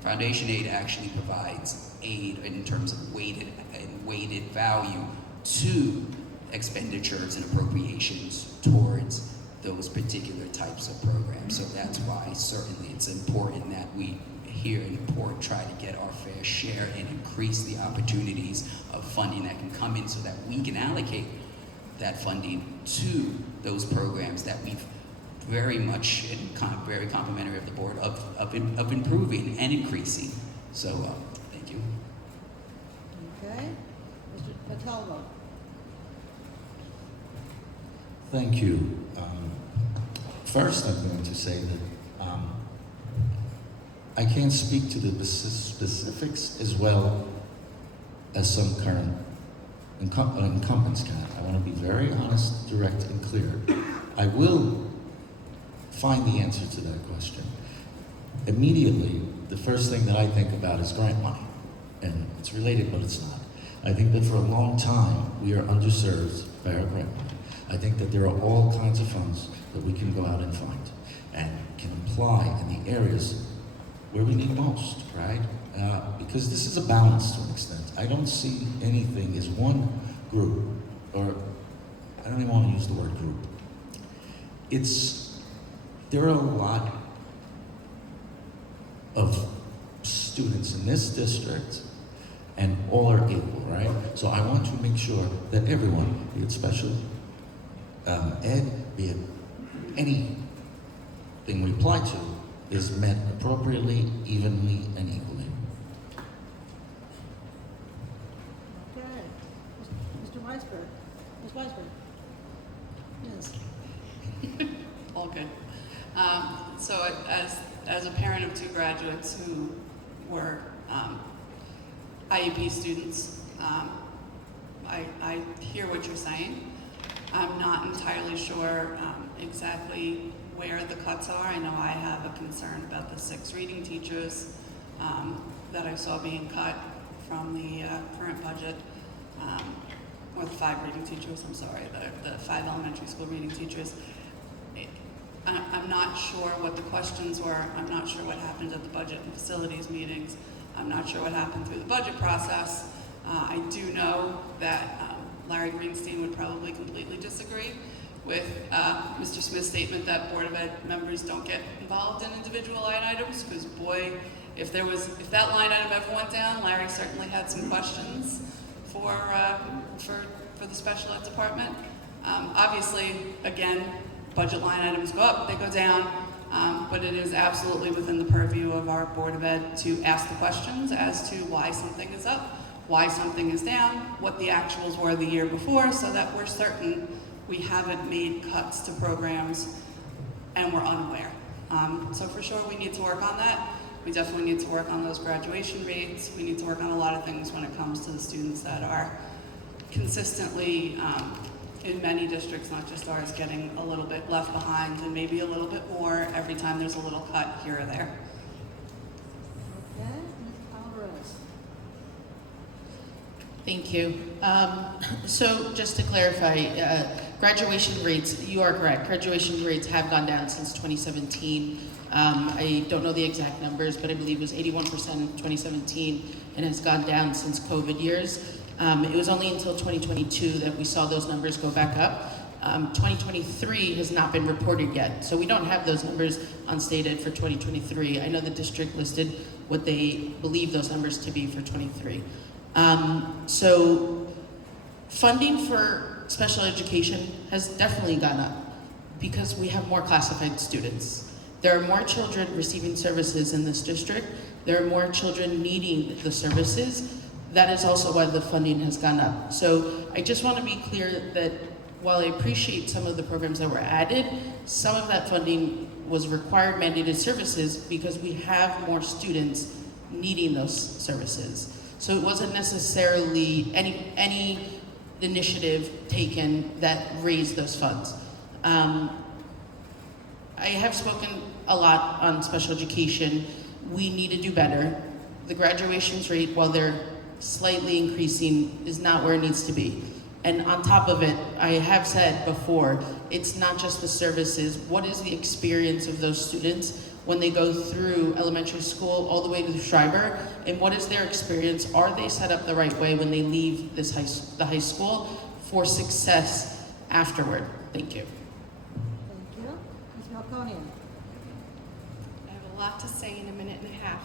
foundation aid actually provides aid in terms of weighted value to expenditures and appropriations towards those particular types of programs. So that's why certainly it's important that we here in Port try to get our fair share and increase the opportunities of funding that can come in so that we can allocate that funding to those programs that we've very much and very complimentary of the board of improving and increasing. So thank you. Okay. Mr. Bitalvo. Thank you. First, I'm going to say that I can't speak to the specifics as well as some current incumbents can. I want to be very honest, direct, and clear. I will find the answer to that question. Immediately, the first thing that I think about is grant money. And it's related, but it's not. I think that for a long time, we are underserved by our grant money. I think that there are all kinds of funds that we can go out and find and can apply in the areas where we need most, right? Because this is a balance to an extent. I don't see anything as one group, or I don't even want to use the word group. There are a lot of students in this district, and all are equal, right? So I want to make sure that everyone, be it special ed, be it anything we apply to, is met appropriately, evenly, and equally. Okay. Mr. Weisburd. Ms. Weisburd. Yes. All good. So as a parent of two graduates who were IEP students, I hear what you're saying. I'm not entirely sure exactly where the cuts are. I know I have a concern about the 6 reading teachers that I saw being cut from the current budget, or the 5 reading teachers, I'm sorry, the 5 elementary school reading teachers. I'm not sure what the questions were. I'm not sure what happened at the budget and facilities meetings. I'm not sure what happened through the budget process. I do know that Larry Greenstein would probably completely disagree with Mr. Smith's statement that Board of Ed members don't get involved in individual line items, because boy, if that line item ever went down, Larry certainly had some questions for the special ed department. Obviously, again, budget line items go up, they go down, but it is absolutely within the purview of our Board of Ed to ask the questions as to why something is up, why something is down, what the actuals were the year before, so that we're certain we haven't made cuts to programs and we're unaware. So for sure we need to work on that. We definitely need to work on those graduation rates. We need to work on a lot of things when it comes to the students that are consistently, in many districts, not just ours, getting a little bit left behind and maybe a little bit more every time there's a little cut here or there. Okay. Ms. Alvarez. Thank you. So just to clarify, graduation rates, you are correct. Graduation rates have gone down since 2017. I don't know the exact numbers, but I believe it was 81% in 2017 and has gone down since COVID years. It was only until 2022 that we saw those numbers go back up. 2023 has not been reported yet, so we don't have those numbers unstated for 2023. I know the district listed what they believe those numbers to be for 23. So funding for special education has definitely gone up because we have more classified students. There are more children receiving services in this district. There are more children needing the services. That is also why the funding has gone up. So I just want to be clear that while I appreciate some of the programs that were added, some of that funding was required mandated services because we have more students needing those services. So it wasn't necessarily any initiative taken that raised those funds. I have spoken a lot on special education. We need to do better. The graduations rate, while they're slightly increasing, is not where it needs to be. And on top of it, I have said before, it's not just the services. What is the experience of those students when they go through elementary school all the way to the Schreiber? And what is their experience? Are they set up the right way when they leave the high school for success afterward? Thank you. Thank you. Ms. Melkonian. I have a lot to say in a minute and a half.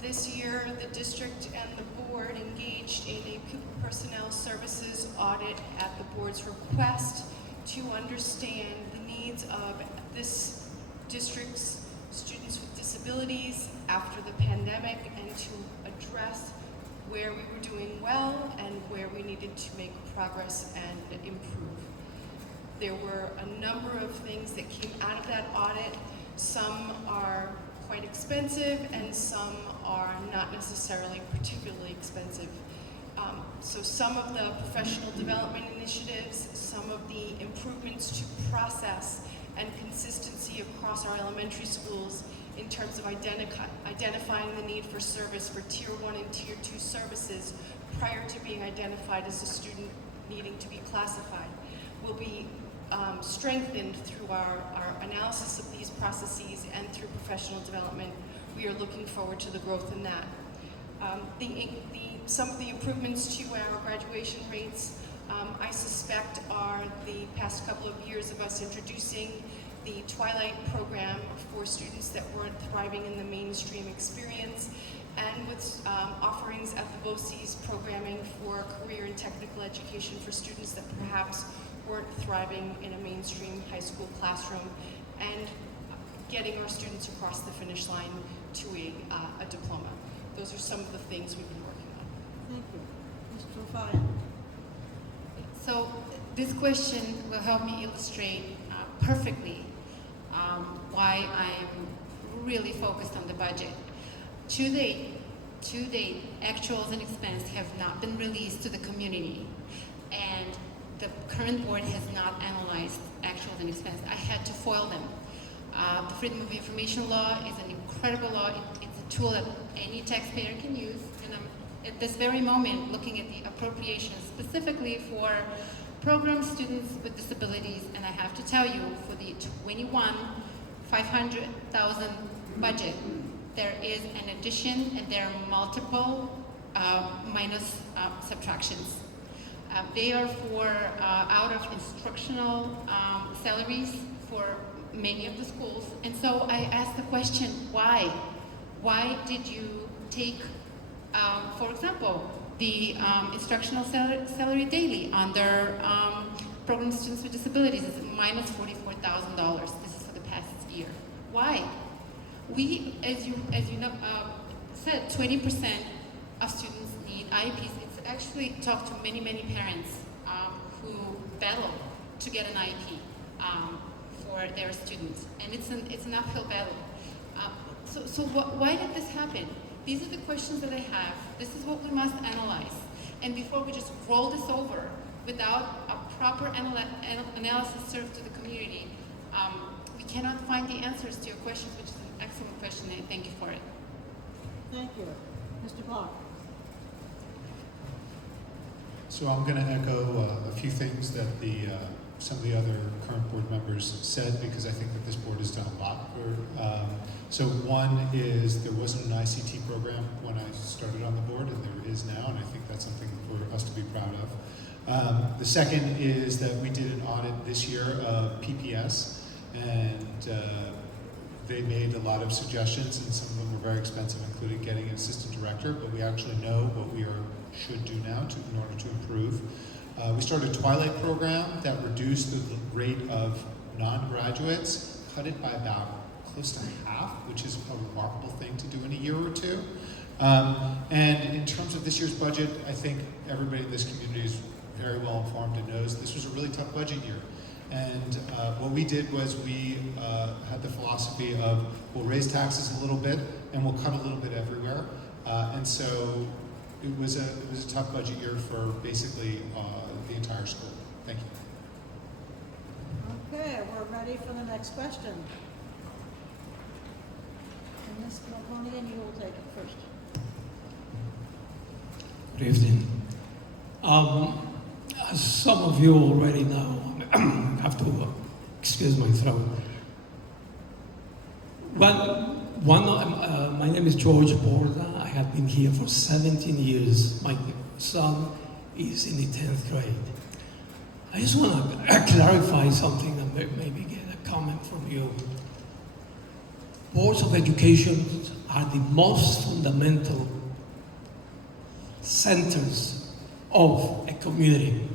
This year, the district and the board engaged in a pupil personnel services audit at the board's request to understand the needs of this district's students with disabilities after the pandemic and to address where we were doing well and where we needed to make progress and improve. There were a number of things that came out of that audit. Some are quite expensive and some are not necessarily particularly expensive. So some of the professional development initiatives, some of the improvements to process and consistency across our elementary schools in terms of identifying the need for service for Tier 1 and Tier 2 services prior to being identified as a student needing to be classified will be strengthened through our analysis of these processes and through professional development. We are looking forward to the growth in that. Some of the improvements to our graduation rates, I suspect, are the past couple of years of us introducing the Twilight program for students that weren't thriving in the mainstream experience, and with offerings at the BOCES programming for career and technical education for students that perhaps weren't thriving in a mainstream high school classroom, and getting our students across the finish line to a diploma. Those are some of the things we've been working on. Thank you. Ms. Choolfaian. So this question will help me illustrate perfectly why I'm really focused on the budget. To date, actuals and expense have not been released to the community, and the current board has not analyzed actuals and expense. I had to foil them. The Freedom of Information Law is an incredible law. It's a tool that any taxpayer can use, and I'm at this very moment looking at the appropriations specifically for program students with disabilities, and I have to tell you, for the 500,000 budget, there is an addition and there are multiple minus subtractions. They are for out of instructional salaries for many of the schools. And so I asked the question, why? Why did you take, for example, the instructional salary daily under program students with disabilities is minus $44,000. This is for the past year. Why? We, as you know, said, 20% of students need IEPs. It's actually talked to many parents who battle to get an IEP for their students, and it's an uphill battle. So why did this happen? These are the questions that I have. This is what we must analyze. And before we just roll this over without a proper analysis served to the community, we cannot find the answers to your questions, which is an excellent question, and I thank you for it. Thank you. Mr. Block. So I'm going to echo a few things that some of the other current board members said, because I think that this board has done a lot for. So one is there wasn't an ICT program when I started on the board, and there is now, and I think that's something for us to be proud of. The second is that we did an audit this year of PPS, and they made a lot of suggestions, and some of them were very expensive, including getting an assistant director, but we actually know what we should do now in order to improve. We started a Twilight program that reduced the rate of non-graduates, cut it by about close to half, which is a remarkable thing to do in a year or two. And in terms of this year's budget, I think everybody in this community is very well informed and knows this was a really tough budget year. And what we did was we had the philosophy of we'll raise taxes a little bit and we'll cut a little bit everywhere. And so it was a tough budget year for basically the entire school. Thank you. Okay, we're ready for the next question. And Ms. Melkonian, you will take it first. Good evening. As some of you already know, I have to excuse my throat. My name is George Borda. I have been here for 17 years. My son is in the 10th grade. I just want to clarify something and maybe get a comment from you. Boards of education are the most fundamental centers of a community.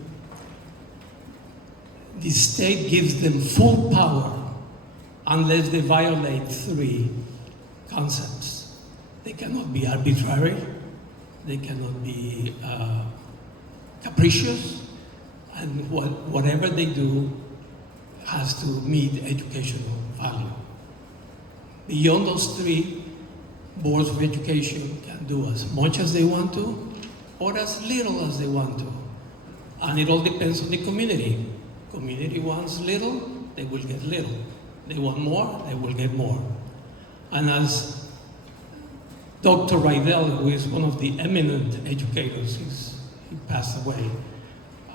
The state gives them full power unless they violate three concepts. They cannot be arbitrary, they cannot be capricious, and whatever they do has to meet educational value. Beyond those three, boards of education can do as much as they want to or as little as they want to. And it all depends on the community. Community wants little, they will get little. They want more, they will get more. And as Dr. Rydell, who is one of the eminent educators, he passed away,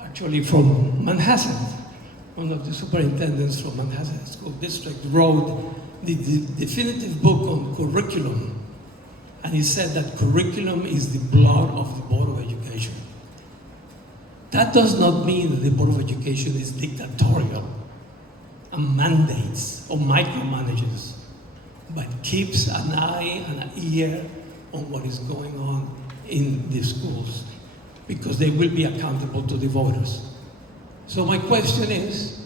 actually from Manhasset, one of the superintendents from Manhasset School District, wrote the definitive book on curriculum. And he said that curriculum is the blood of the Board of Education. That does not mean that the Board of Education is dictatorial and mandates or micromanages, but keeps an eye and an ear on what is going on in the schools, because they will be accountable to the voters. So my question is,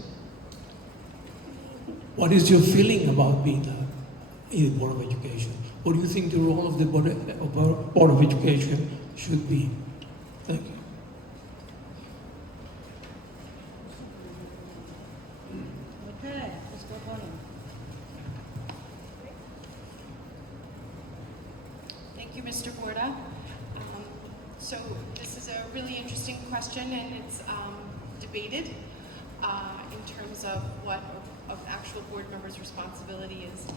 what is your feeling about being in the Board of Education? What do you think the role of the Board of Education should be? Thank you. Okay, let's go on. Thank you, Mr. Borda. So this is a really interesting question, and it's debated in terms of what of actual board members' responsibility is.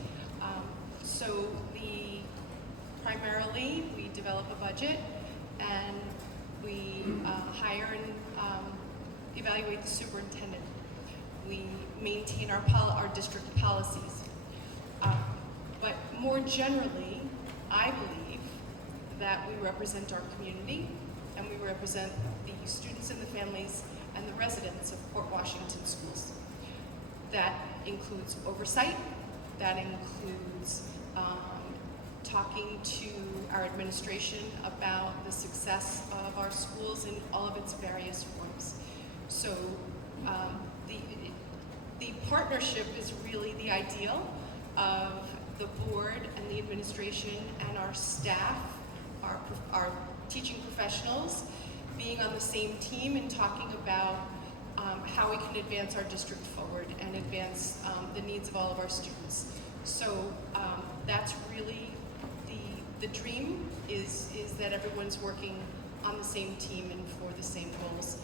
So primarily we develop a budget, and we hire and evaluate the superintendent. We maintain our district policies. But more generally, I believe that we represent our community, and we represent the students and the families and the residents of Port Washington schools. That includes oversight, that includes talking to our administration about the success of our schools in all of its various forms. So the partnership is really the ideal of the board and the administration and our staff, our teaching professionals, being on the same team and talking about how we can advance our district forward and advance the needs of all of our students. So that's really the dream, is that everyone's working on the same team and for the same goals.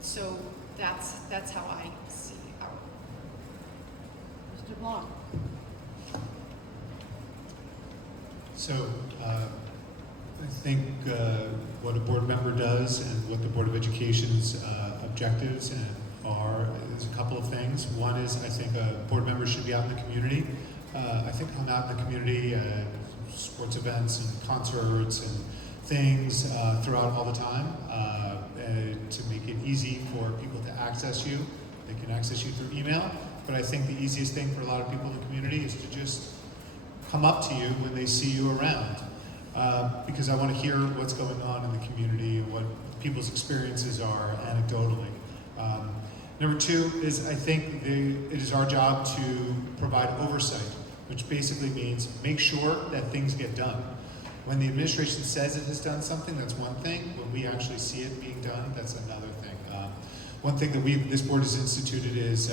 So that's how I see our. Mr. Block. So I think what a board member does and what the Board of Education's objectives are is a couple of things. One is, I think a board member should be out in the community. I think I'm out in the community at sports events and concerts and things throughout all the time to make it easy for people to access you. They can access you through email, but I think the easiest thing for a lot of people in the community is to just come up to you when they see you around, because I want to hear what's going on in the community and what people's experiences are anecdotally. Number two is, I think it is our job to provide oversight, which basically means make sure that things get done. When the administration says it has done something, that's one thing. When we actually see it being done, that's another thing. One thing that this board has instituted is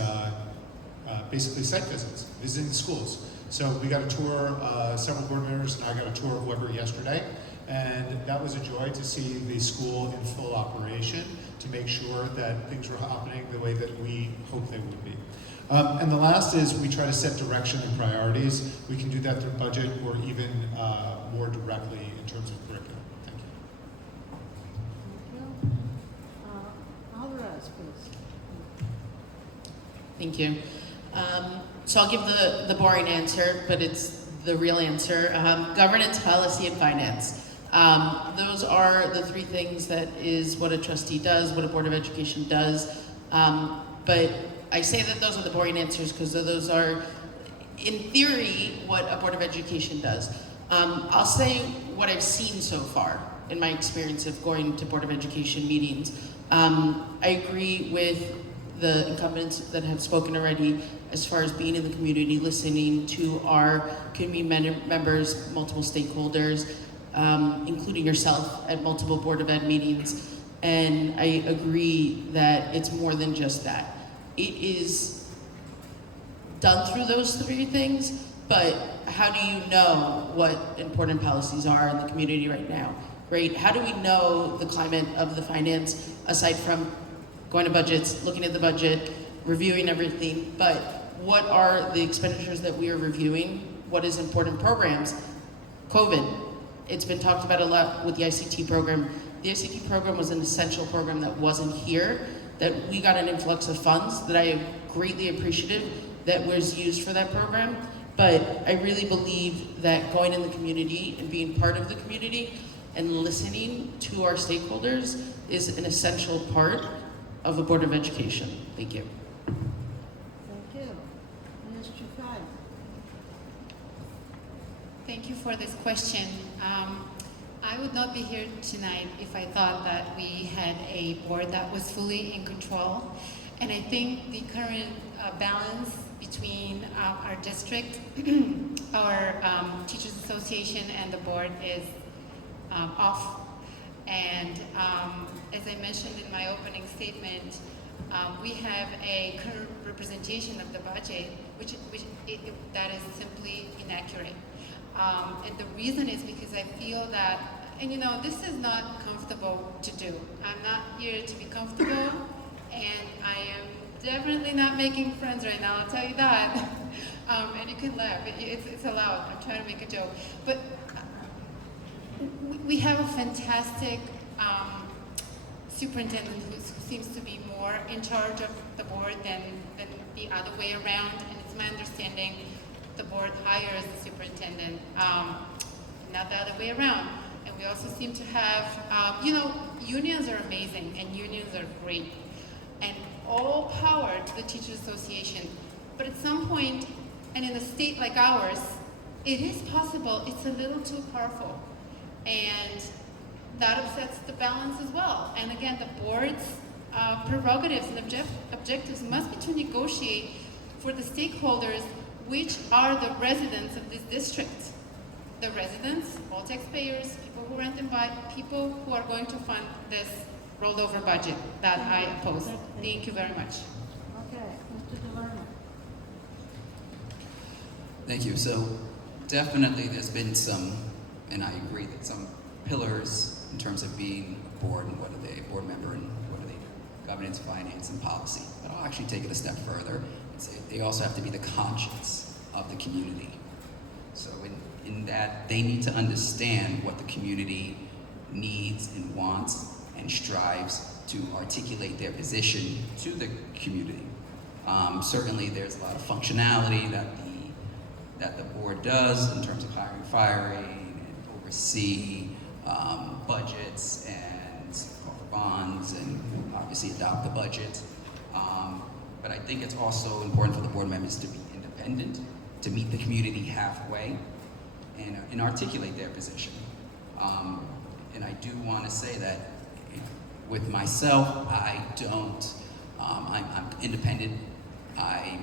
basically site visits, visiting the schools. So we got a tour, several board members and I got a tour of Weber yesterday, and that was a joy to see the school in full operation, to make sure that things were happening the way that we hope they would be. And the last is we try to set direction and priorities. We can do that through budget or even more directly in terms of curriculum. Thank you. Alvarez, please. Thank you. So I'll give the boring answer, but it's the real answer. Governance, policy, and finance. Those are the three things that is what a trustee does, what a Board of Education does. But I say that those are the boring answers because those are, in theory, what a Board of Education does. I'll say what I've seen so far in my experience of going to Board of Education meetings. I agree with the incumbents that have spoken already as far as being in the community, listening to our community members, multiple stakeholders, including yourself at multiple Board of Ed meetings. And I agree that it's more than just that. It is done through those three things, but how do you know what important policies are in the community right now? Great. How do we know the climate of the finance, aside from going to budgets, looking at the budget, reviewing everything, but what are the expenditures that we are reviewing? What is important programs? COVID. It's been talked about a lot with the ICT program. The ICT program was an essential program that wasn't here, that we got an influx of funds that I am greatly appreciative that was used for that program. But I really believe that going in the community and being part of the community and listening to our stakeholders is an essential part of a Board of Education. Thank you. Thank you. Ms. Choolfaian. Thank you for this question. I would not be here tonight if I thought that we had a board that was fully in control. And I think the current balance between our district, our Teachers Association, and the board is off. And as I mentioned in my opening statement, we have a current representation of the budget, that is simply inaccurate. And the reason is because I feel that, and you know, this is not comfortable to do. I'm not here to be comfortable, and I am definitely not making friends right now, I'll tell you that. And you can laugh, it's allowed, I'm trying to make a joke. But we have a fantastic superintendent who seems to be more in charge of the board than the other way around, and it's my understanding the board hires the superintendent, not the other way around. And we also seem to have, you know, unions are amazing and unions are great. And all power to the Teachers Association. But at some point, and in a state like ours, it is possible it's a little too powerful. And that upsets the balance as well. And again, the board's prerogatives and objectives must be to negotiate for the stakeholders, which are the residents of this district. The residents, all taxpayers, people who rent and buy, people who are going to fund this rolled over budget that I oppose. Thank you very much. Okay, Mr. Delerme. Thank you. So definitely there's been some, and I agree that some pillars in terms of being a board and what are they, a board member and what are they, governance, finance, and policy. But I'll actually take it a step further and say they also have to be the conscience of the community. So in that they need to understand what the community needs and wants and strives to articulate their position to the community. Certainly there's a lot of functionality that the board does in terms of hiring, firing, and oversee budgets and bonds and obviously adopt the budget. But I think it's also important for the board members to be independent, to meet the community halfway and articulate their position. And I do want to say that with myself, I don't, I'm independent. I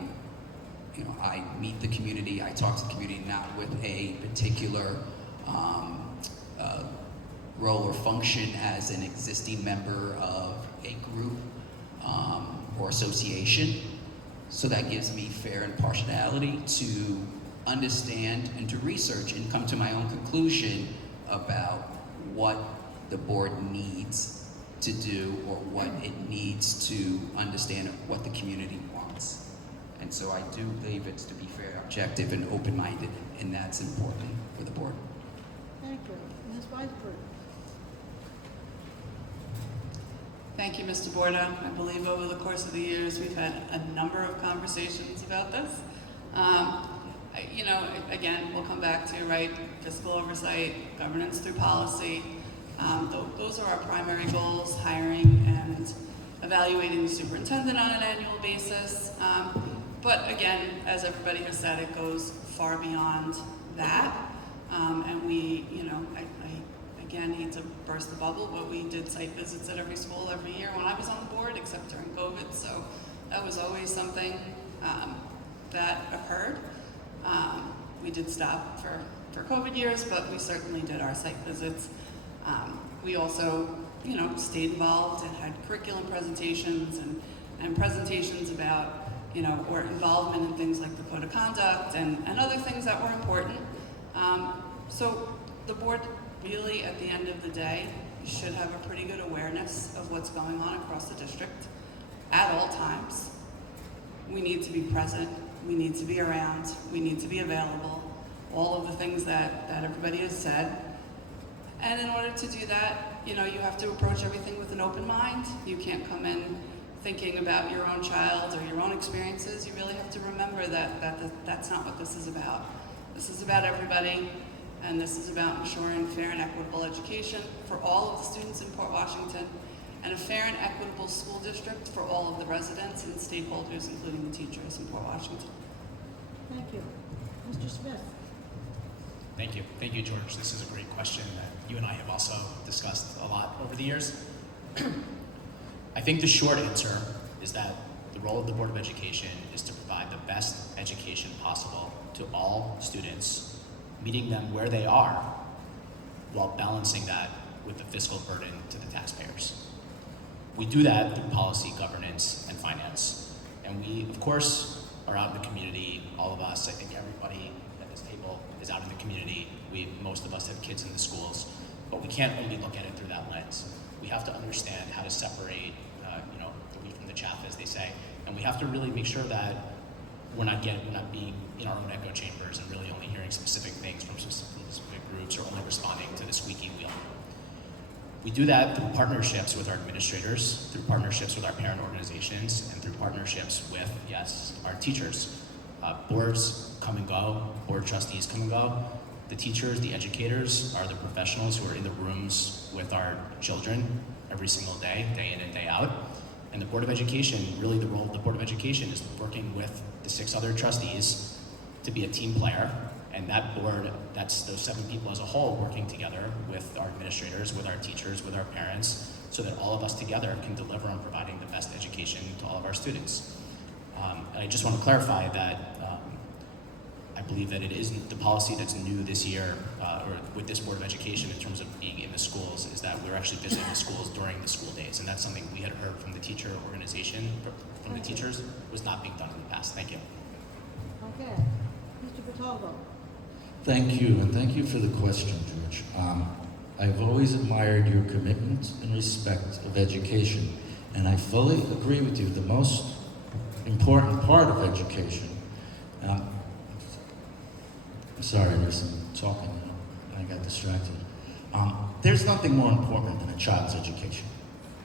meet the community, I talk to the community, not with a particular role or function as an existing member of a group or association. So that gives me fair impartiality to understand and to research and come to my own conclusion about what the board needs to do or what it needs to understand what the community wants. And so I do believe it's to be fair, objective, and open-minded, and that's important for the board. Thank you. Ms. Weisburd. Thank you, Mr. Borda. I believe over the course of the years, we've had a number of conversations about this. You know, again, we'll come back to, right, fiscal oversight, governance through policy. Those are our primary goals, hiring and evaluating the superintendent on an annual basis. But again, as everybody has said, it goes far beyond that. And we, I again hate to burst the bubble, but we did site visits at every school every year when I was on the board, except during COVID. So that was always something that occurred. We did stop for COVID years, but we certainly did our site visits. We also, stayed involved and had curriculum presentations and presentations about, or involvement in things like the code of conduct and other things that were important. So the board really, at the end of the day, should have a pretty good awareness of what's going on across the district at all times. We need to be present, we need to be around, we need to be available, all of the things that everybody has said. And in order to do that, you have to approach everything with an open mind. You can't come in thinking about your own child or your own experiences. You really have to remember that's not what this is about. This is about everybody, and this is about ensuring fair and equitable education for all of the students in Port Washington, and a fair and equitable school district for all of the residents and stakeholders, including the teachers in Port Washington. Thank you. Mr. Smith. Thank you. Thank you, George. This is a great question that you and I have also discussed a lot over the years. I think the short answer is that the role of the Board of Education is to provide the best education possible to all students, meeting them where they are, while balancing that with the fiscal burden to the taxpayers. We do that through policy, governance, and finance. And we, of course, are out in the community, all of us. I think everybody at this table is out in the community. Most of us have kids in the schools, but we can't only look at it through that lens. We have to understand how to separate, the wheat from the chaff, as they say, and we have to really make sure that we're not being in our own echo chambers and really only hearing specific things from specific groups, or only responding to the squeaky wheel. We do that through partnerships with our administrators, through partnerships with our parent organizations, and through partnerships with, yes, our teachers. Boards come and go, board trustees come and go. The teachers, the educators, are the professionals who are in the rooms with our children every single day in and day out. And the Board of Education, really the role of the Board of Education is working with the 6 other trustees to be a team player. And that board, that's those 7 people as a whole working together with our administrators, with our teachers, with our parents, so that all of us together can deliver on providing the best education to all of our students. And I just want to clarify that I believe that it isn't the policy that's new this year, or with this Board of Education in terms of being in the schools, is that we're actually visiting the schools during the school days. And that's something we had heard from the teacher organization, from the teachers, was not being done in the past. Thank you. Okay. Mr. Bitalvo. Thank you, and thank you for the question, George. I've always admired your commitment and respect of education, and I fully agree with you. The most important part of education, sorry, there's some talking, I got distracted. There's nothing more important than a child's education.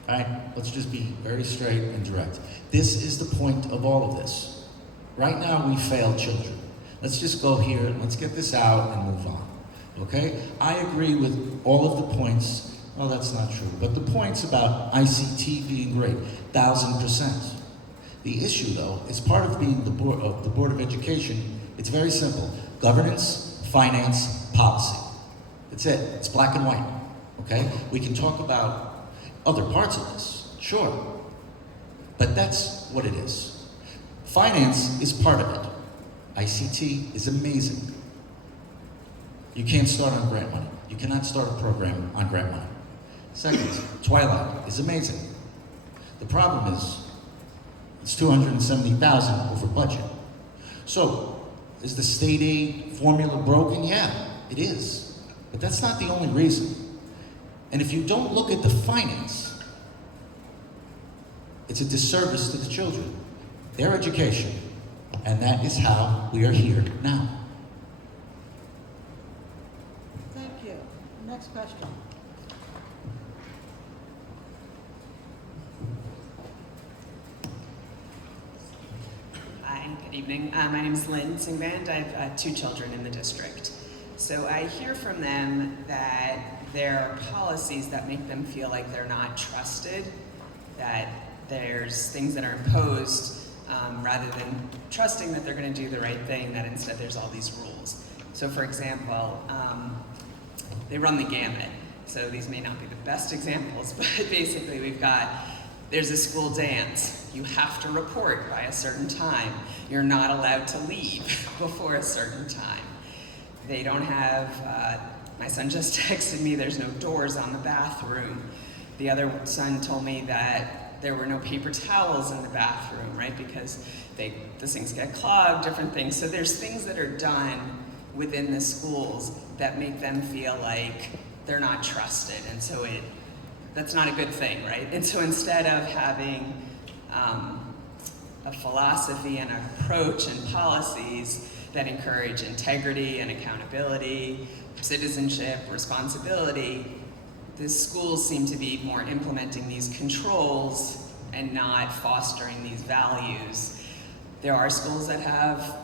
All right, let's just be very straight and direct. This is the point of all of this. Right now, we fail children. Let's just go here, let's get this out and move on, okay? I agree with all of the points. Well, that's not true, but the points about ICT being great, 1000%. The issue, though, is part of being the Board of Education. It's very simple. Governance, finance, policy. That's it. It's black and white, okay? We can talk about other parts of this, sure, but that's what it is. Finance is part of it. ICT is amazing. You can't start on grant money. You cannot start a program on grant money. Second, Twilight is amazing. The problem is, it's $270,000 over budget. So, is the state aid formula broken? Yeah, it is. But that's not the only reason. And if you don't look at the finance, it's a disservice to the children, their education. And that is how we are here now. Thank you. Next question. Hi, good evening. My name is Lynn Singband. I have 2 children in the district. So I hear from them that there are policies that make them feel like they're not trusted, that there's things that are imposed rather than trusting that they're going to do the right thing, that instead there's all these rules. So for example, they run the gamut. So these may not be the best examples, but basically there's a school dance. You have to report by a certain time. You're not allowed to leave before a certain time. They don't have, my son just texted me, there's no doors on the bathroom. The other son told me that there were no paper towels in the bathroom, right? Because the sinks get clogged, different things. So there's things that are done within the schools that make them feel like they're not trusted. And so that's not a good thing, right? And so instead of having a philosophy and an approach and policies that encourage integrity and accountability, citizenship, responsibility, the schools seem to be more implementing these controls and not fostering these values. There are schools that have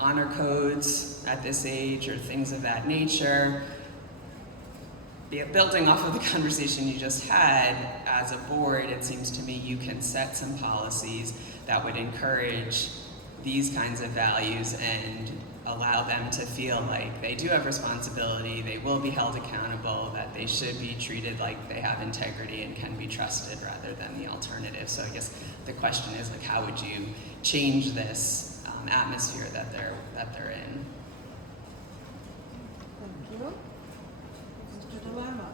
honor codes at this age or things of that nature. Building off of the conversation you just had, as a board, it seems to me you can set some policies that would encourage these kinds of values and allow them to feel like they do have responsibility, they will be held accountable, that they should be treated like they have integrity and can be trusted rather than the alternative. So I guess the question is, like, how would you change this atmosphere that they're in? Thank you. Mr. Delerme.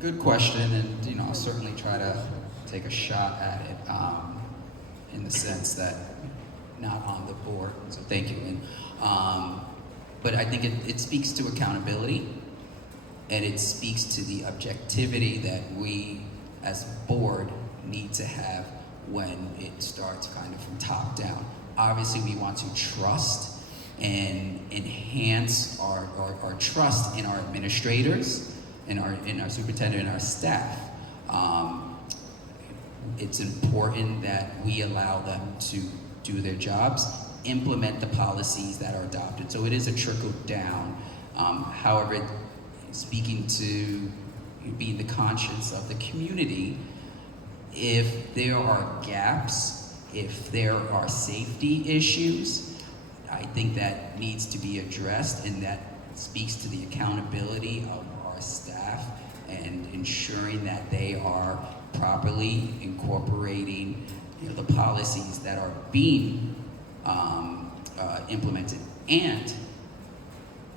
Good question, and I'll certainly try to take a shot at it in the sense that not on the board, so thank you. But I think it speaks to accountability, and it speaks to the objectivity that we as a board need to have when it starts kind of from top down. Obviously, we want to trust and enhance our trust in our administrators, in our superintendent and our staff. It's important that we allow them to do their jobs, implement the policies that are adopted. So it is a trickle down. However, speaking to being the conscience of the community, if there are gaps, if there are safety issues, I think that needs to be addressed, and that speaks to the accountability of our staff and ensuring that they are properly incorporating the policies that are being implemented, and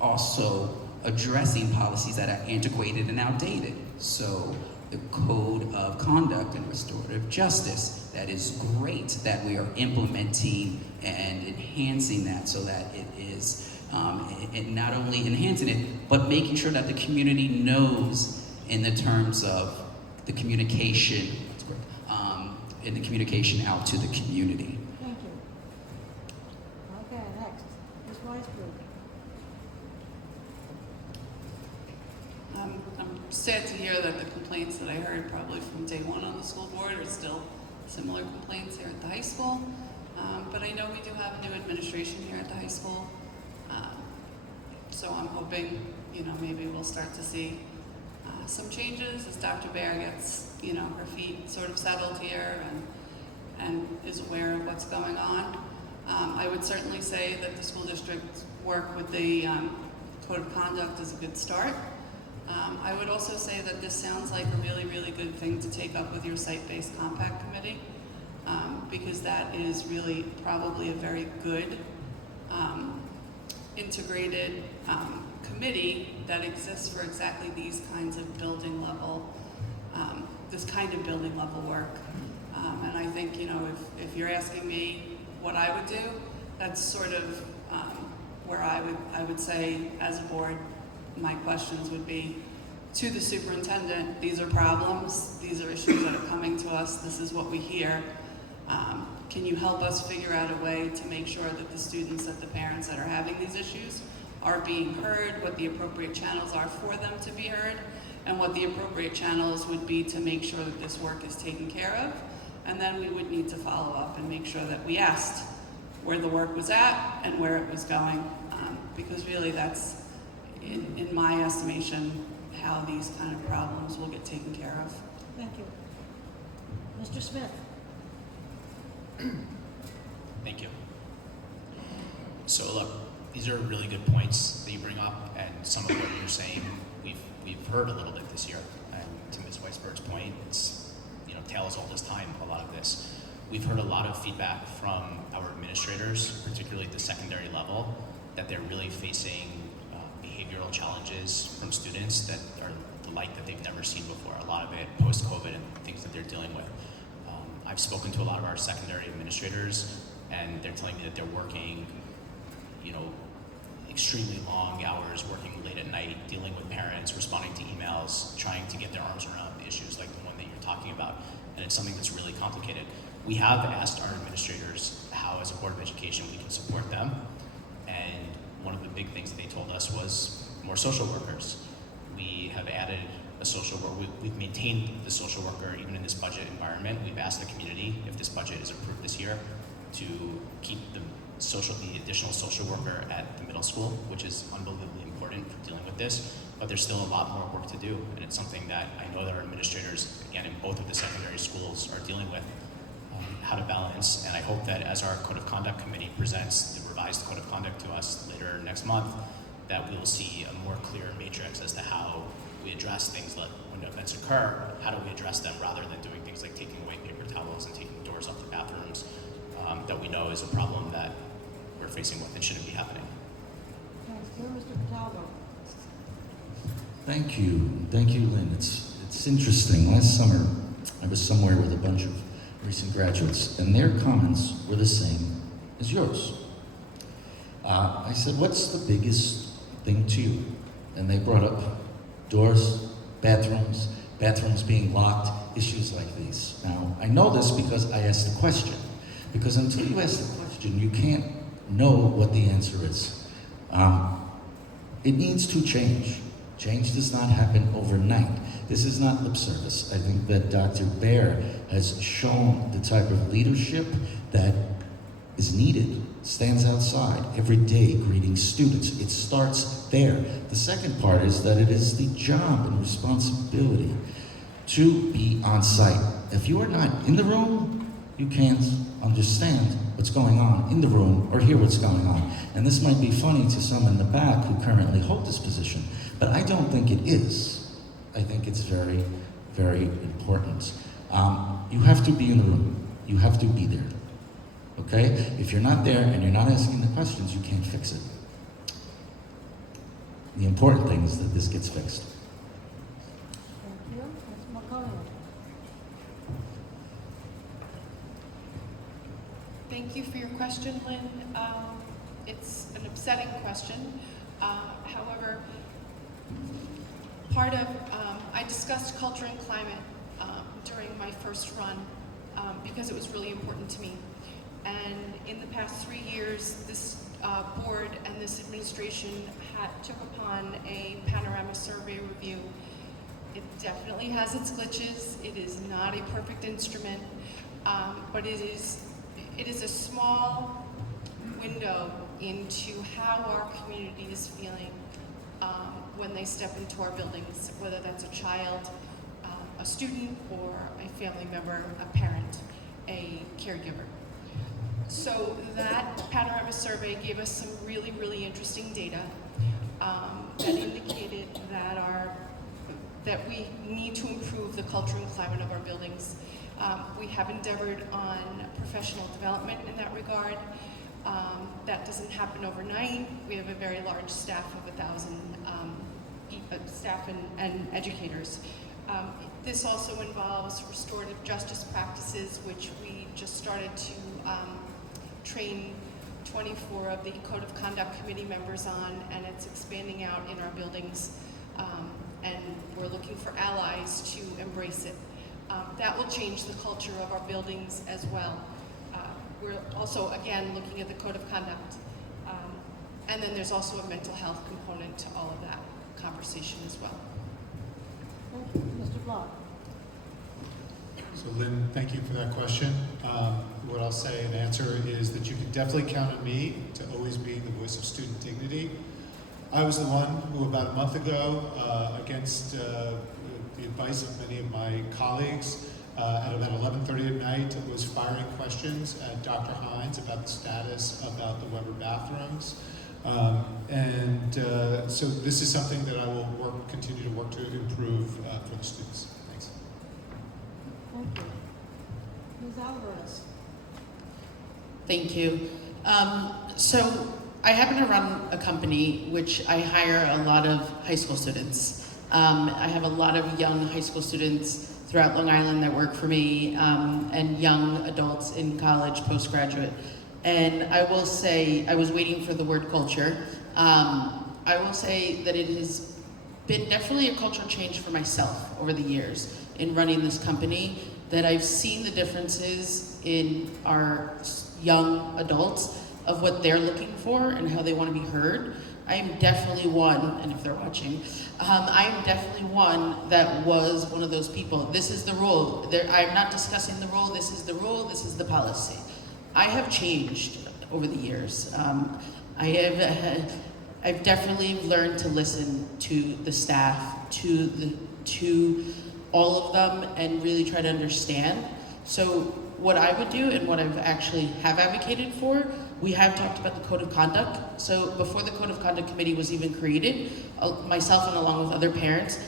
also addressing policies that are antiquated and outdated. So the code of conduct and restorative justice, that is great that we are implementing and enhancing that so that it is, and not only enhancing it, but making sure that the community knows in the terms of the communication, and the communication out to the community. Thank you. Okay, next, Ms. Weisburd. I'm sad to hear that the complaints that I heard probably from day one on the school board are still similar complaints here at the high school. But I know we do have new administration here at the high school. So I'm hoping, maybe we'll start to see some changes as Dr. Baer gets, her feet sort of settled here and is aware of what's going on. I would certainly say that the school district's work with the code of conduct is a good start. I would also say that this sounds like a really, really good thing to take up with your site-based compact committee, because that is really probably a very good integrated committee that exists for exactly these kinds of building level, this kind of building level work. And I think, if you're asking me what I would do, that's sort of where I would say, as a board, my questions would be to the superintendent: these are problems, these are issues that are coming to us, this is what we hear. Can you help us figure out a way to make sure that the students, that the parents that are having these issues are being heard, what the appropriate channels are for them to be heard, and what the appropriate channels would be to make sure that this work is taken care of. And then we would need to follow up and make sure that we asked where the work was at and where it was going, because really that's, in my estimation, how these kind of problems will get taken care of. Thank you. Mr. Smith. Thank you. So look, these are really good points that you bring up, and some of what you're saying we've heard a little bit this year. And to Ms. Weisburd's point, it's tale as old as time. A lot of this, we've heard a lot of feedback from our administrators, particularly at the secondary level, that they're really facing behavioral challenges from students that are the like that they've never seen before. A lot of it post-COVID and things that they're dealing with. I've spoken to a lot of our secondary administrators, and they're telling me that they're working, extremely long hours, working late at night, dealing with parents, responding to emails, trying to get their arms around issues like the one that you're talking about. And it's something that's really complicated. We have asked our administrators how, as a Board of Education, we can support them. And one of the big things that they told us was more social workers. We have added a social worker. We've maintained the social worker even in this budget environment. We've asked the community, if this budget is approved this year, to keep the additional social worker at the middle school, which is unbelievably important for dealing with this. But there's still a lot more work to do, and it's something that I know that our administrators, again, in both of the secondary schools, are dealing with, how to balance. And I hope that as our Code of Conduct Committee presents the revised Code of Conduct to us later next month, that we will see a more clear matrix as to how we address things like when events occur, how do we address them rather than doing things like taking away paper towels and taking doors off the bathrooms that we know is a problem that we're facing with and shouldn't be happening. Thanks, Mr. Bitalvo. Thank you, Lynn. It's interesting. Last summer, I was somewhere with a bunch of recent graduates, and their comments were the same as yours. I said, what's the biggest thing to you? And they brought up doors, bathrooms being locked, issues like these. Now, I know this because I asked the question. Because until you ask the question, you can't know what the answer is. It needs to change. Change does not happen overnight. This is not lip service. I think that Dr. Baer has shown the type of leadership that is needed, stands outside every day greeting students. It starts there. The second part is that it is the job and responsibility to be on site. If you are not in the room, you can't understand what's going on in the room or hear what's going on. And this might be funny to some in the back who currently hold this position, but I don't think it is. I think it's very, very important. You have to be in the room. You have to be there. Okay? If you're not there and you're not asking the questions, you can't fix it. The important thing is that this gets fixed. Thank you. Ms. Melkonian. Thank you for your question, Lynn. It's an upsetting question. However, I discussed culture and climate during my first run because it was really important to me. And in the past 3 years, this board and this administration took upon a panorama survey review. It definitely has its glitches. It is not a perfect instrument, but it is a small window into how our community is feeling when they step into our buildings, whether that's a child, a student, or a family member, a parent, a caregiver. So that panorama survey gave us some really, really interesting data that indicated that we need to improve the culture and climate of our buildings. We have endeavored on professional development in that regard. That doesn't happen overnight. We have a very large staff of 1,000 staff and educators. This also involves restorative justice practices, which we just started to train 24 of the Code of Conduct Committee members on, and it's expanding out in our buildings. And we're looking for allies to embrace it. That will change the culture of our buildings as well. We're also, again, looking at the Code of Conduct. And then there's also a mental health component to all of that conversation as well. Thank you. Mr. Block. So Lynn, thank you for that question. What I'll say in answer is that you can definitely count on me to always be the voice of student dignity. I was the one who about a month ago, against the advice of many of my colleagues, At about 11:30 at night, was firing questions at Dr. Hines about the status about the Weber bathrooms. So this is something that I will continue to work to improve for the students. Thanks. Thank you. Ms. Alvarez. Thank you. So I happen to run a company which I hire a lot of high school students. I have a lot of young high school students throughout Long Island that work for me, and young adults in college, postgraduate. And I will say, I was waiting for the word culture. I will say that it has been definitely a cultural change for myself over the years in running this company, that I've seen the differences in our young adults of what they're looking for and how they want to be heard. I am definitely one, and if they're watching, I am definitely one that was one of those people. This is the rule. I'm not discussing the rule. This is the rule. This is the policy. I have changed over the years. I've definitely learned to listen to the staff, to all of them, and really try to understand. So what I would do, and what I've actually have advocated for, we have talked about the code of conduct. So before the code of conduct committee was even created, myself and along with other parents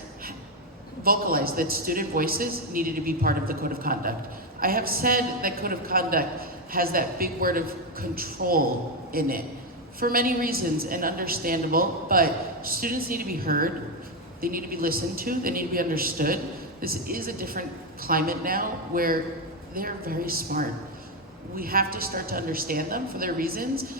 vocalized that student voices needed to be part of the code of conduct. I have said that code of conduct has that big word of control in it for many reasons, and understandable, but students need to be heard, they need to be listened to, they need to be understood. This is a different climate now where they're very smart. We have to start to understand them for their reasons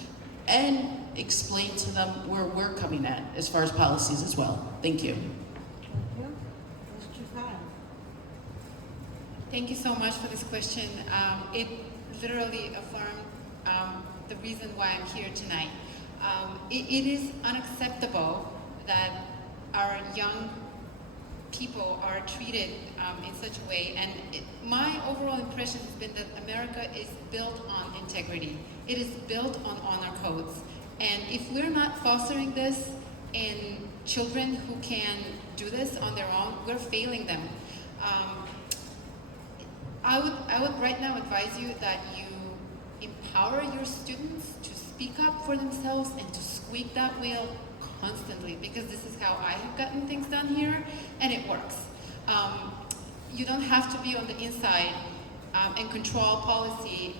and explain to them where we're coming at as far as policies as well. Thank you. Thank you. Ms. Choolfaian. Thank you so much for this question. It literally affirmed the reason why I'm here tonight. It is unacceptable that our young people are treated in such a way, and my overall impression has been that America is built on integrity. It is built on honor codes, and if we're not fostering this in children who can do this on their own, we're failing them. I would right now advise you that you empower your students to speak up for themselves and to squeak that wheel constantly, because this is how I have gotten things done here, and it works. You don't have to be on the inside and control policy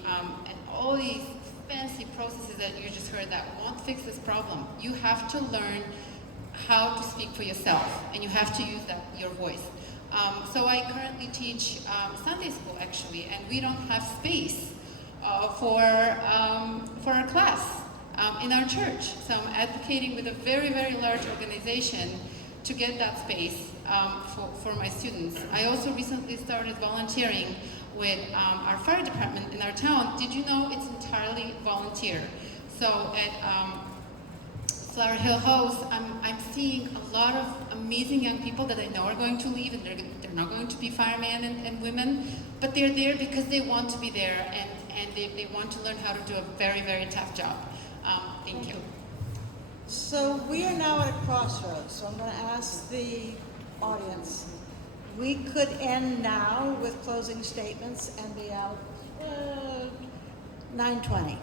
and all these fancy processes that you just heard that won't fix this problem. You have to learn how to speak for yourself, and you have to use your voice. So I currently teach Sunday school, actually, and we don't have space for our class in our church. So I'm advocating with a very, very large organization to get that space for my students. I also recently started volunteering with our fire department in our town. Did you know it's entirely volunteer? So at Flower Hill House, I'm seeing a lot of amazing young people that I know are going to leave, and they're not going to be firemen and women, but they're there because they want to be there, and they want to learn how to do a very, very tough job. Thank you. So we are now at a crossroads, so I'm going to ask the audience. We could end now with closing statements and be out 9:20.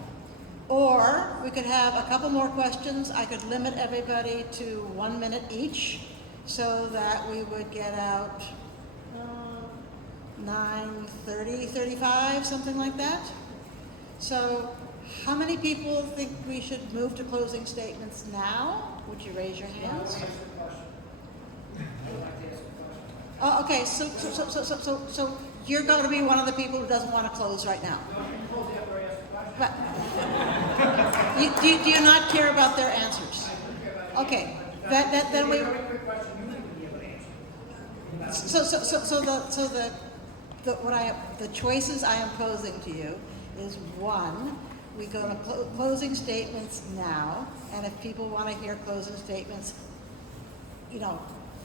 Or we could have a couple more questions. I could limit everybody to 1 minute each so that we would get out 9:30, 35, something like that. So how many people think we should move to closing statements now? Would you raise your hands? Oh, okay, so you're going to be one of the people who doesn't want to close right now. But, do you not care about their answers? Okay, then we. The choices I am posing to you is, one, we go to closing statements now, and if people want to hear closing statements,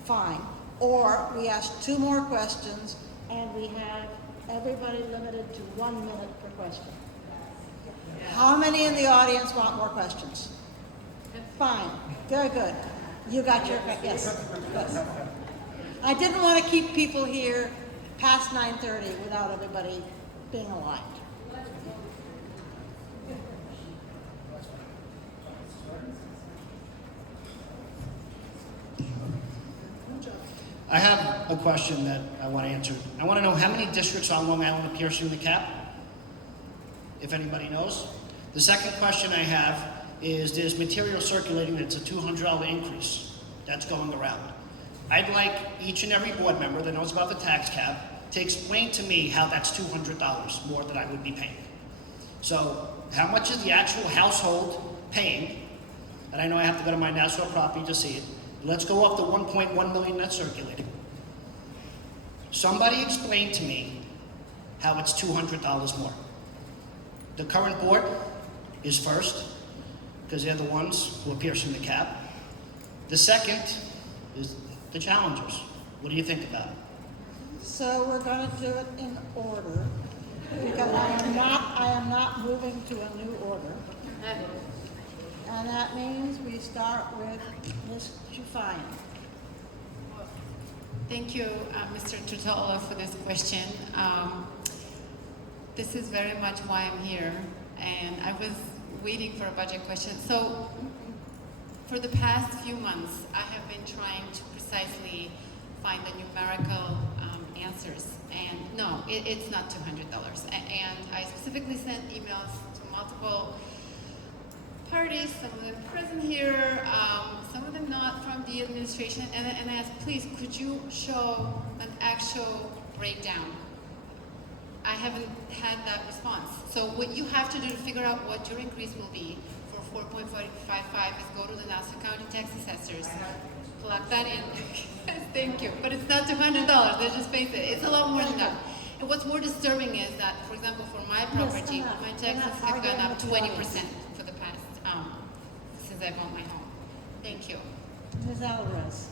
fine. Or we ask 2 more questions, and we have everybody limited to 1 minute per question. How many in the audience want more questions? Fine, very good. You got your, yes. I didn't want to keep people here past 9:30 without everybody being aligned. I have a question that I want to answer. I want to know how many districts on Long Island are piercing the cap, if anybody knows. The second question I have is there's material circulating that's a $200 increase that's going around. I'd like each and every board member that knows about the tax cap to explain to me how that's $200 more than I would be paying. So how much is the actual household paying? And I know I have to go to my Nassau property to see it. Let's go off the 1.1 million that's circulating. Somebody explain to me how it's $200 more. The current board is first, because they're the ones who are piercing the cap. The second is the challengers. What do you think about it? So we're going to do it in order, because I am not moving to a new order. And that means we start with Ms. Choolfaian. Thank you, Mr. Teodora, for this question. This is very much why I'm here, and I was waiting for a budget question. So, for the past few months, I have been trying to precisely find the numerical answers, and no, it's not $200. And I specifically sent emails to multiple parties, some of them present here, some of them not from the administration, and I asked, please, could you show an actual breakdown? I haven't had that response. So what you have to do to figure out what your increase will be for 4.55 is go to the Nassau County tax assessors, plug that in. Thank you. But it's not $200. They just face it. It's a lot more than that. And what's more disturbing is that, for example, for my property, my taxes have gone up 20% for the past since I bought my home. Thank you. Ms. Alvarez.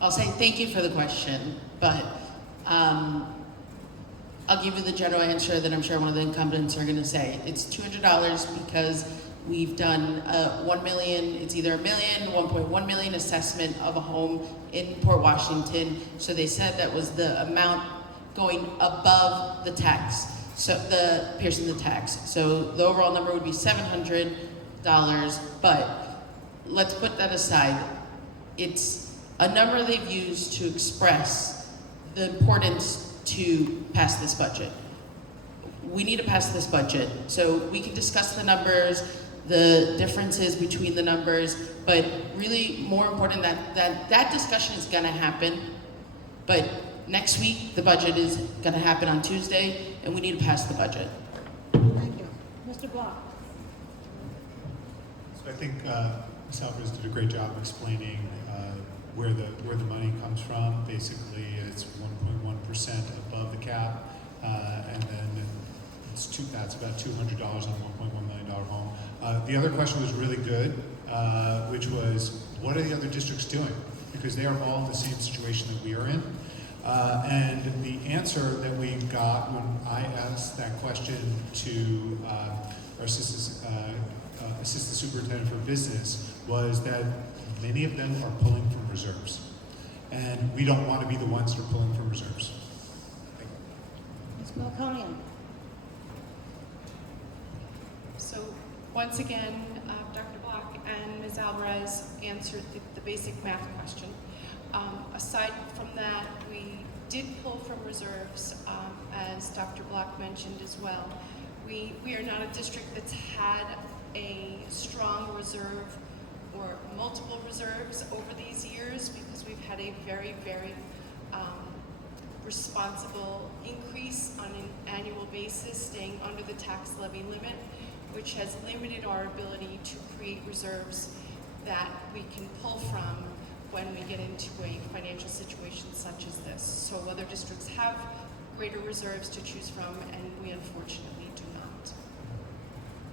I'll say thank you for the question, but I'll give you the general answer that I'm sure one of the incumbents are going to say. It's $200 because we've done 1 million, it's either a million, 1.1 million assessment of a home in Port Washington. So they said that was the amount going above the tax, so the piercing the tax. So the overall number would be $700, but let's put that aside. It's a number they've used to express the importance to pass this budget. We need to pass this budget. So we can discuss the numbers, the differences between the numbers, but really more important that discussion is gonna happen. But next week, the budget is gonna happen on Tuesday, and we need to pass the budget. Thank you. Mr. Block. So I think Ms. Alvarez did a great job explaining where the money comes from. Basically, it's 1.1% above the cap, and then that's about $200 on a $1.1 million home. The other question was really good, which was, what are the other districts doing? Because they are all in the same situation that we are in. And the answer that we got when I asked that question to our assistant superintendent for business was that many of them are pulling from reserves. And we don't want to be the ones that are pulling from reserves. Ms. Melkonian. So once again, Dr. Block and Ms. Alvarez answered the basic math question. Aside from that, we did pull from reserves, as Dr. Block mentioned as well. We are not a district that's had a strong reserve or multiple reserves over these years because we've had a very, very responsible increase on an annual basis, staying under the tax levy limit, which has limited our ability to create reserves that we can pull from when we get into a financial situation such as this. So other districts have greater reserves to choose from, and we unfortunately do not.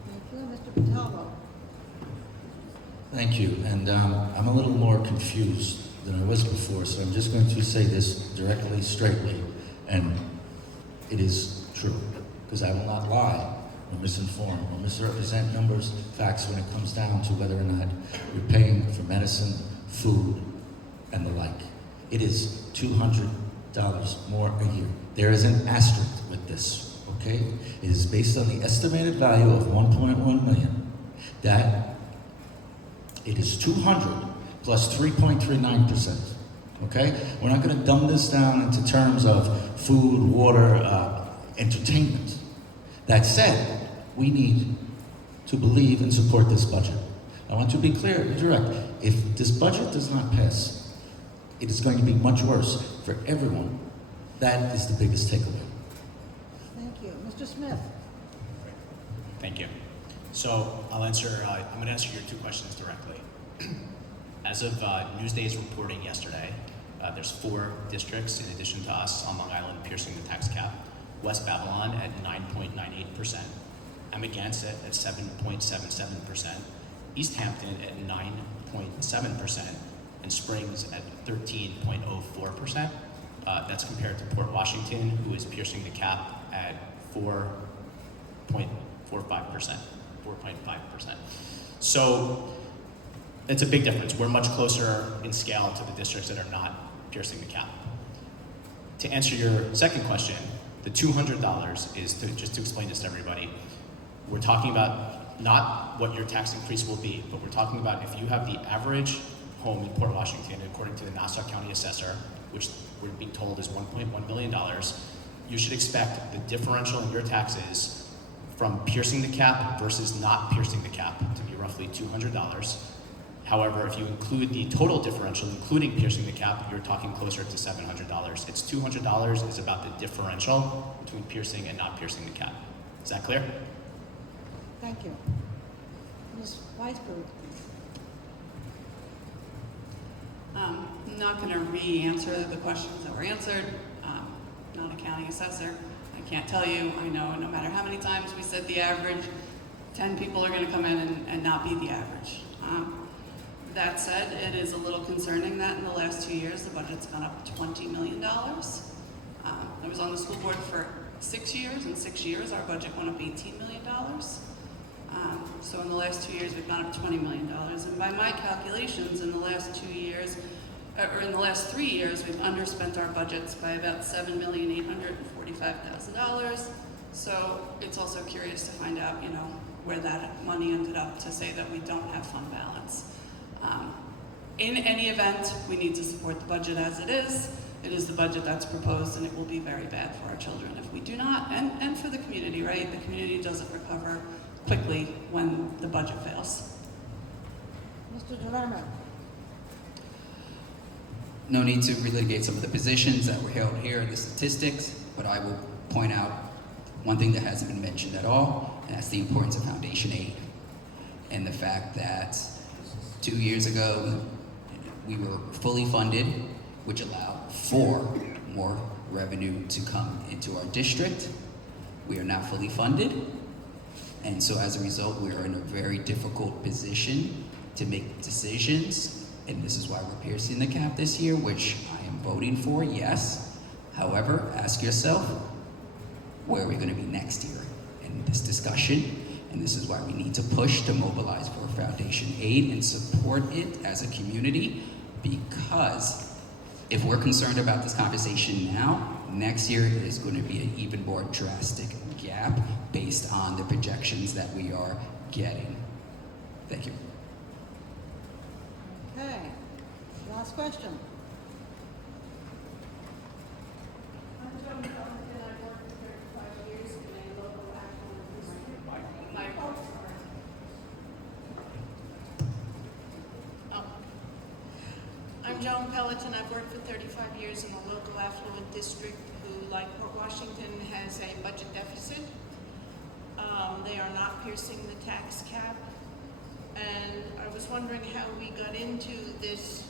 Thank you. Mr. Bitalvo. Thank you, and I'm a little more confused than I was before, so I'm just going to say this directly, straightly, and it is true, because I will not lie or misinform or misrepresent numbers, facts when it comes down to whether or not you're paying for medicine, food, and the like. It is $200 more a year. There is an asterisk with this, okay? It is based on the estimated value of 1.1 million. That it is 200 plus 3.39%, okay? We're not gonna dumb this down into terms of food, water, entertainment. That said, we need to believe and support this budget. I want to be clear and direct. If this budget does not pass, it is going to be much worse for everyone. That is the biggest takeaway. Thank you. Mr. Smith. Thank you. So I'm going to answer your two questions directly. As of Newsday's reporting yesterday, there's 4 districts in addition to us on Long Island piercing the tax cap. West Babylon at 9.98%, Amagansett at 7.77%, East Hampton at 9.7%, and Springs at 13.04%. That's compared to Port Washington, who is piercing the cap at 4.45%. So it's a big difference. We're much closer in scale to the districts that are not piercing the cap. To answer your second question, the $200 is, just to explain this to everybody, we're talking about not what your tax increase will be, but we're talking about if you have the average home in Port Washington, according to the Nassau County Assessor, which we're being told is $1.1 million, you should expect the differential in your taxes from piercing the cap versus not piercing the cap to be roughly $200. However, if you include the total differential, including piercing the cap, you're talking closer to $700. It's $200 is about the differential between piercing and not piercing the cap. Is that clear? Thank you. Ms. Weisburd. I'm not going to re-answer the questions that were answered. Not a county assessor. I can't tell you. I know no matter how many times we said the average, 10 people are going to come in and not be the average. That said, it is a little concerning that in the last 2 years, the budget's gone up $20 million. I was on the school board for 6 years. In 6 years, our budget went up $18 million. So in the last 2 years, we've gone up $20 million. And by my calculations, in the last 2 years, or in the last 3 years, we've underspent our budgets by about $7,845,000. So it's also curious to find out, where that money ended up to say that we don't have fund balance. In any event, we need to support the budget as it is. It is the budget that's proposed, and it will be very bad for our children if we do not, and for the community, right? The community doesn't recover quickly when the budget fails. Mr. Delerme. No need to relitigate some of the positions that were held here, the statistics, but I will point out one thing that hasn't been mentioned at all, and that's the importance of foundation aid. And the fact that 2 years ago, we were fully funded, which allowed for more revenue to come into our district. We are not fully funded, and so as a result, we are in a very difficult position to make decisions, and this is why we're piercing the cap this year, which I am voting for, yes. However, ask yourself, where are we going to be next year in this discussion? And this is why we need to push to mobilize for foundation aid and support it as a community, because if we're concerned about this conversation now, next year is going to be an even more drastic gap based on the projections that we are getting. Thank you. Okay. Last question. I'm Joan Pelleton. I've worked for 35 years in a local affluent district who, like Port Washington, has a budget deficit. They are not piercing the tax cap. And I was wondering how we got into this,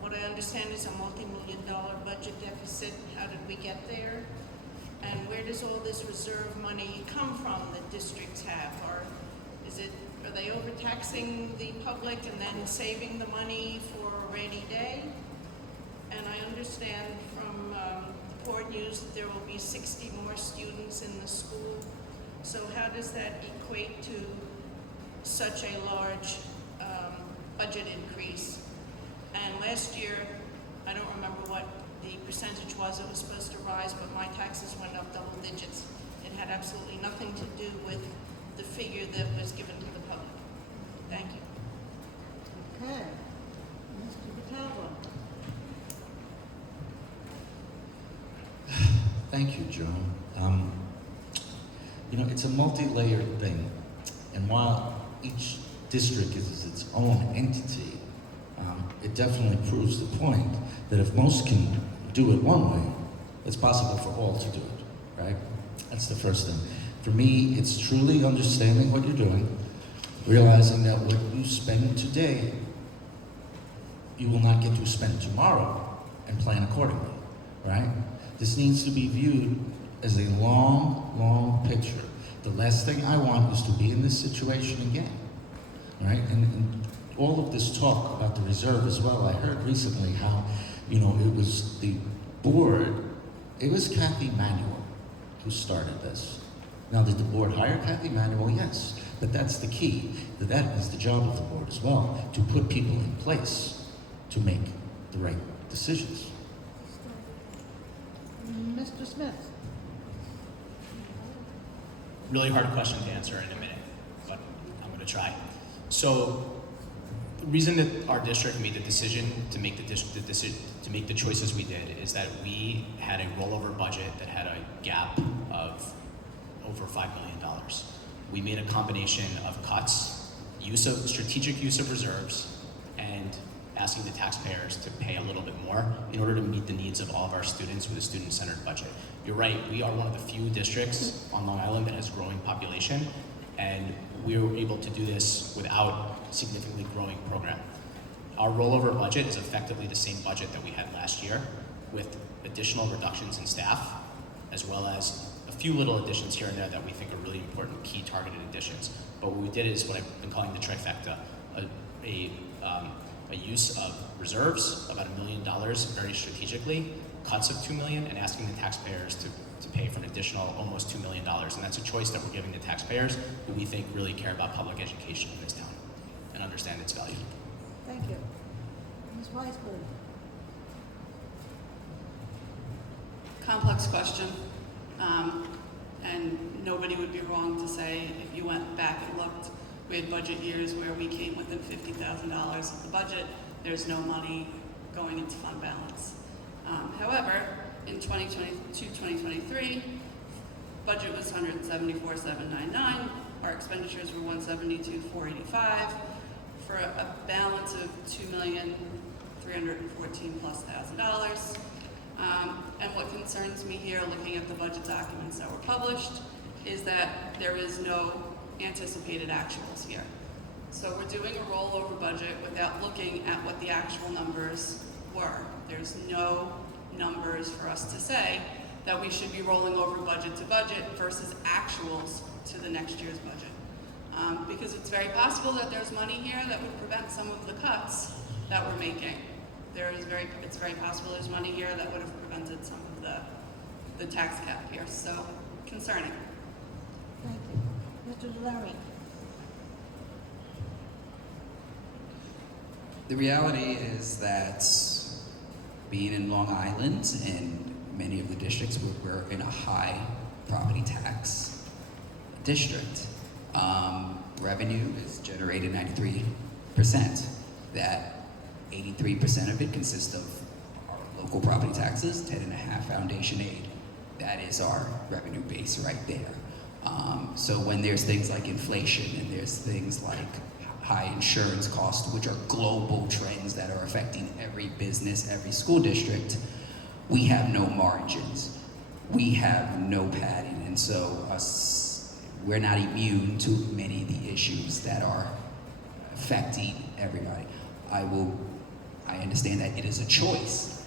what I understand is a multi-million-dollar budget deficit. How did we get there? And where does all this reserve money come from that districts have? Or are they overtaxing the public and then saving the money for a rainy day? And I understand from the Port News that there will be 60 more students in the school. So how does that equate to such a large budget increase? And last year, I don't remember what the percentage was it was supposed to rise, but my taxes went up double digits. It had absolutely nothing to do with the figure that was given to the public. Thank you. Okay. Mr. Bitalvo. Thank you, Joan. You know, it's a multi-layered thing, and while each district is its own entity, it definitely proves the point that if most can do it one way, it's possible for all to do it, right? That's the first thing. For me, it's truly understanding what you're doing, realizing that what you spend today, you will not get to spend tomorrow, and plan accordingly, right? This needs to be viewed as a long, long picture. The last thing I want is to be in this situation again, right? And all of this talk about the reserve as well, I heard recently how, you know, it was the board, it was Kathy Manuel who started this. Now, did the board hire Kathy Manuel? Yes, but that's the key. That is the job of the board as well, to put people in place to make the right decisions. Mr. Smith. Really hard question to answer in a minute, but I'm going to try. So, the reason that our district made the decision to make the choices we did is that we had a rollover budget that had a gap of over $5 million. We made a combination of cuts, strategic use of reserves, and asking the taxpayers to pay a little bit more in order to meet the needs of all of our students with a student-centered budget. You're right, we are one of the few districts on Long Island that has growing population, and we were able to do this without significantly growing program. Our rollover budget is effectively the same budget that we had last year, with additional reductions in staff, as well as a few little additions here and there that we think are really important, key targeted additions. But what we did is what I've been calling the trifecta, a use of reserves, about $1 million very strategically, cuts of $2 million, and asking the taxpayers to pay for an additional almost $2 million. And that's a choice that we're giving the taxpayers who we think really care about public education in this town and understand its value. Thank you. Ms. Weisburd. Complex question, and nobody would be wrong to say if you went back and looked, we had budget years where we came within $50,000 of the budget. There's no money going into fund balance. However, in 2022-2023, budget was $174,799. Our expenditures were $172,485 for a balance of $2,314,000+. And what concerns me here, looking at the budget documents that were published, is that there is no anticipated actuals here. So we're doing a rollover budget without looking at what the actual numbers were. There's no numbers for us to say that we should be rolling over budget to budget versus actuals to the next year's budget. Because it's very possible that there's money here that would prevent some of the cuts that we're making. It's very possible there's money here that would have prevented some of the tax cap here. So, concerning. Thank you. Mr. Delerme. The reality is that being in Long Island and many of the districts, we're in a high property tax district. Revenue is generated 93%. That 83% of it consists of our local property taxes, 10.5 foundation aid. That is our revenue base right there. So when there's things like inflation and there's things like high insurance costs, which are global trends that are affecting every business, every school district, we have no margins. We have no padding, and so we're not immune to many of the issues that are affecting everybody. I understand that it is a choice,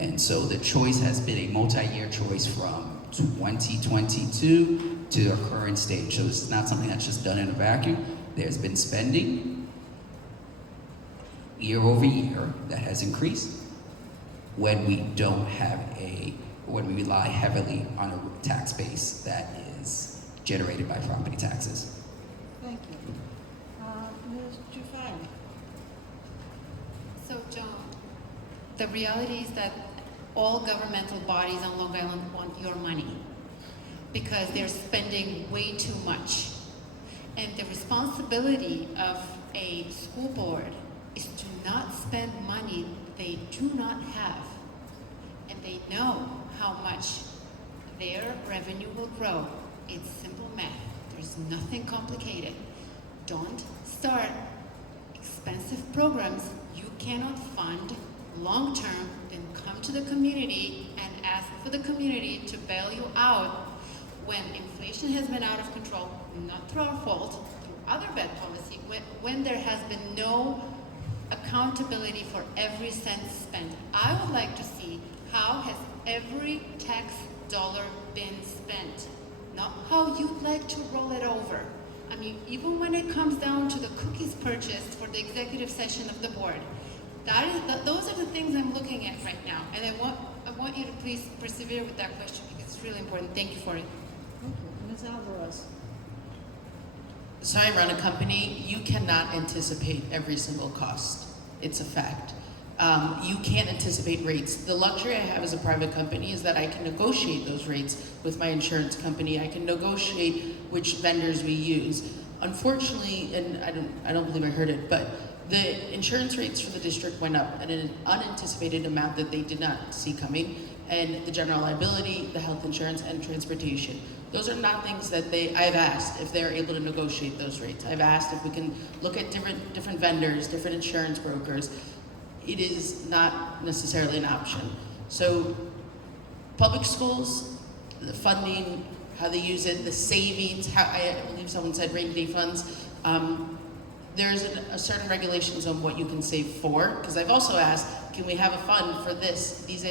and so the choice has been a multi-year choice from 2022 to the current stage. So this is not something that's just done in a vacuum. There's been spending year over year that has increased when we when we rely heavily on a tax base that is generated by property taxes. Thank you. Ms. Choolfaian. So, John, the reality is that all governmental bodies on Long Island want your money because they're spending way too much. And the responsibility of a school board is to not spend money they do not have. And they know how much their revenue will grow. It's simple math. There's nothing complicated. Don't start expensive programs you cannot fund long-term, then come to the community and ask for the community to bail you out when inflation has been out of control, not through our fault, through other bad policy, when there has been no accountability for every cent spent. I would like to see how has every tax dollar been spent, not how you'd like to roll it over. I mean, even when it comes down to the cookies purchased for the executive session of the board, those are the things I'm looking at right now, and I want you to please persevere with that question because it's really important. Thank you for it. Thank you. Ms. Alvarez. So I run a company. You cannot anticipate every single cost. It's a fact. You can't anticipate rates. The luxury I have as a private company is that I can negotiate those rates with my insurance company. I can negotiate which vendors we use. Unfortunately, and I don't believe I heard it, but the insurance rates for the district went up at an unanticipated amount that they did not see coming, and the general liability, the health insurance, and transportation. Those are not things that I've asked if they're able to negotiate those rates. I've asked if we can look at different vendors, different insurance brokers. It is not necessarily an option. So public schools, the funding, how they use it, the savings, how I believe someone said rainy day funds, there's a certain regulations on what you can save for, because I've also asked, can we have a fund for these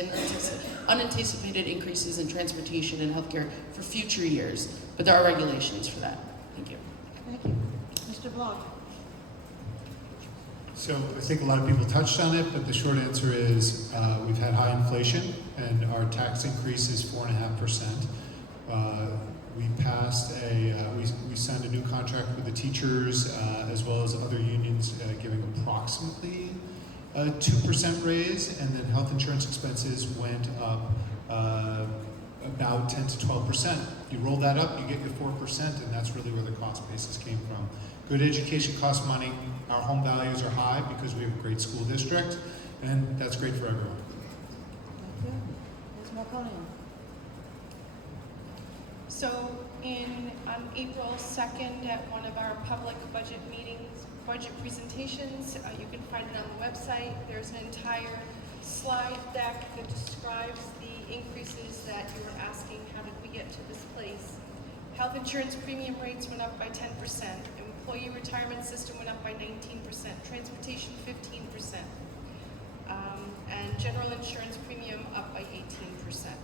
unanticipated increases in transportation and healthcare for future years? But there are regulations for that. Thank you. Thank you. Mr. Block. So I think a lot of people touched on it, but the short answer is we've had high inflation and our tax increase is 4.5%. We passed we signed a new contract with the teachers as well as other unions giving approximately a 2% raise, and then health insurance expenses went up about 10 to 12%. You roll that up, you get your 4%, and that's really where the cost basis came from. Good education costs money. Our home values are high because we have a great school district, and that's great for everyone. Thank you. Ms. Melkonian. So on April 2nd at one of our public budget meetings, budget presentations, you can find it on the website. There's an entire slide deck that describes the increases that you were asking, how did we get to this place. Health insurance premium rates went up by 10%. Employee retirement system went up by 19%. Transportation 15%. And general insurance premium up by 18%.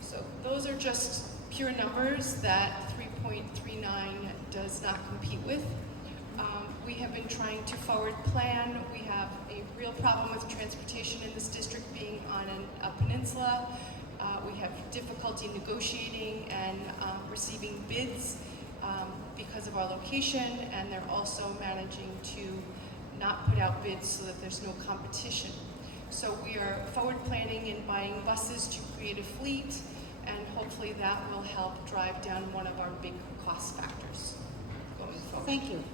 So those are just pure numbers that 3.39 does not compete with. We have been trying to forward plan. We have a real problem with transportation in this district being on a peninsula. We have difficulty negotiating and receiving bids because of our location, and they're also managing to not put out bids so that there's no competition. So we are forward planning and buying buses to create a fleet, and hopefully that will help drive down one of our big cost factors going forward. Thank you.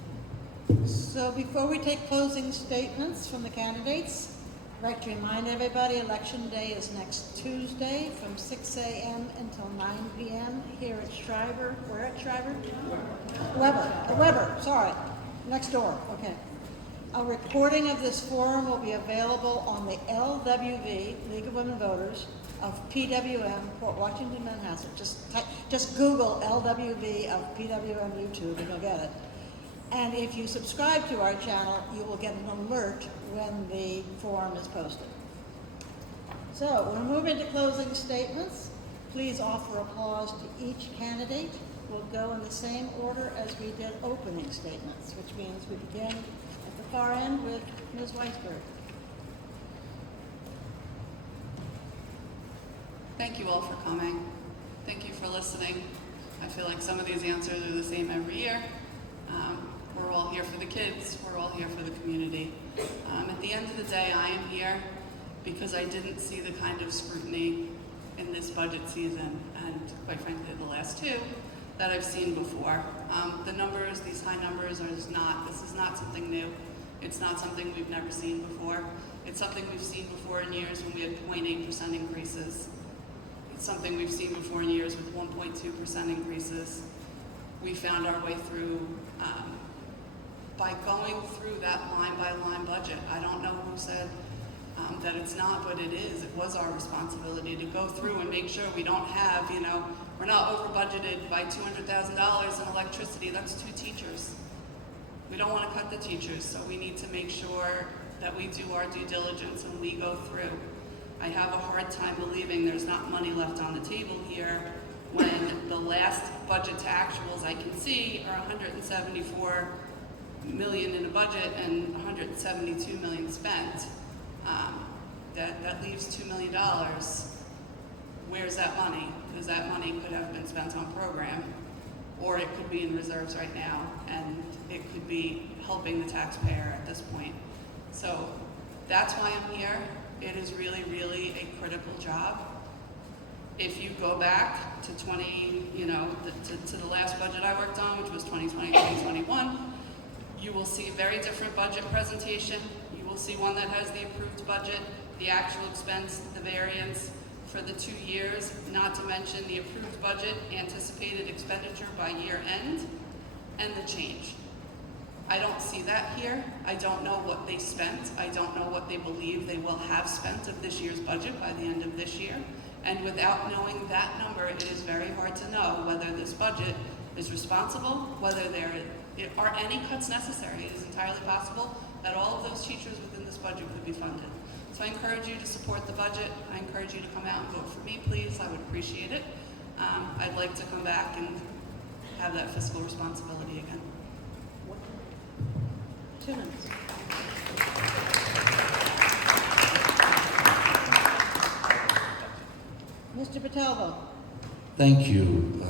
So before we take closing statements from the candidates, I'd like to remind everybody election day is next Tuesday from 6 a.m. until 9 p.m. here at Shriver. Where at Shriver? Weber, sorry. Next door, okay. A recording of this forum will be available on the LWV, League of Women Voters, of PWM, Port Washington-Manhasset. Just Google LWV of PWM YouTube and you'll get it. And if you subscribe to our channel, you will get an alert when the forum is posted. So we'll move into closing statements. Please offer applause to each candidate. We'll go in the same order as we did opening statements, which means we begin at the far end with Ms. Weisburd. Thank you all for coming. Thank you for listening. I feel like some of these answers are the same every year. We're all here for the kids. We're all here for the community. At the end of the day, I am here because I didn't see the kind of scrutiny in this budget season, and quite frankly the last two, that I've seen before. The numbers, these high numbers, this is not something new. It's not something we've never seen before. It's something we've seen before in years when we had 0.8% increases. It's something we've seen before in years with 1.2% increases. We found our way through by going through that line-by-line budget. I don't know who said that it's not, but it is. It was our responsibility to go through and make sure we don't have, we're not over budgeted by $200,000 in electricity. That's 2 teachers. We don't want to cut the teachers, so we need to make sure that we do our due diligence and we go through. I have a hard time believing there's not money left on the table here when the last budget to actuals I can see are $174 million in a budget and $172 million spent. That leaves $2 million. Where's that money? Because that money could have been spent on program, or it could be in reserves right now, and it could be helping the taxpayer at this point. So that's why I'm here. It is really, really a critical job. If you go back to to the last budget I worked on, which was 2020, 2021, you will see a very different budget presentation. You will see one that has the approved budget, the actual expense, the variance for the 2 years, not to mention the approved budget, anticipated expenditure by year end, and the change. I don't see that here. I don't know what they spent. I don't know what they believe they will have spent of this year's budget by the end of this year. And without knowing that number, it is very hard to know whether this budget is responsible, whether there are any cuts necessary. It is entirely possible that all of those teachers within this budget could be funded. So I encourage you to support the budget. I encourage you to come out and vote for me, please. I would appreciate it. I'd like to come back and have that fiscal responsibility again. 2 minutes. Mr. Bitalvo. Thank you.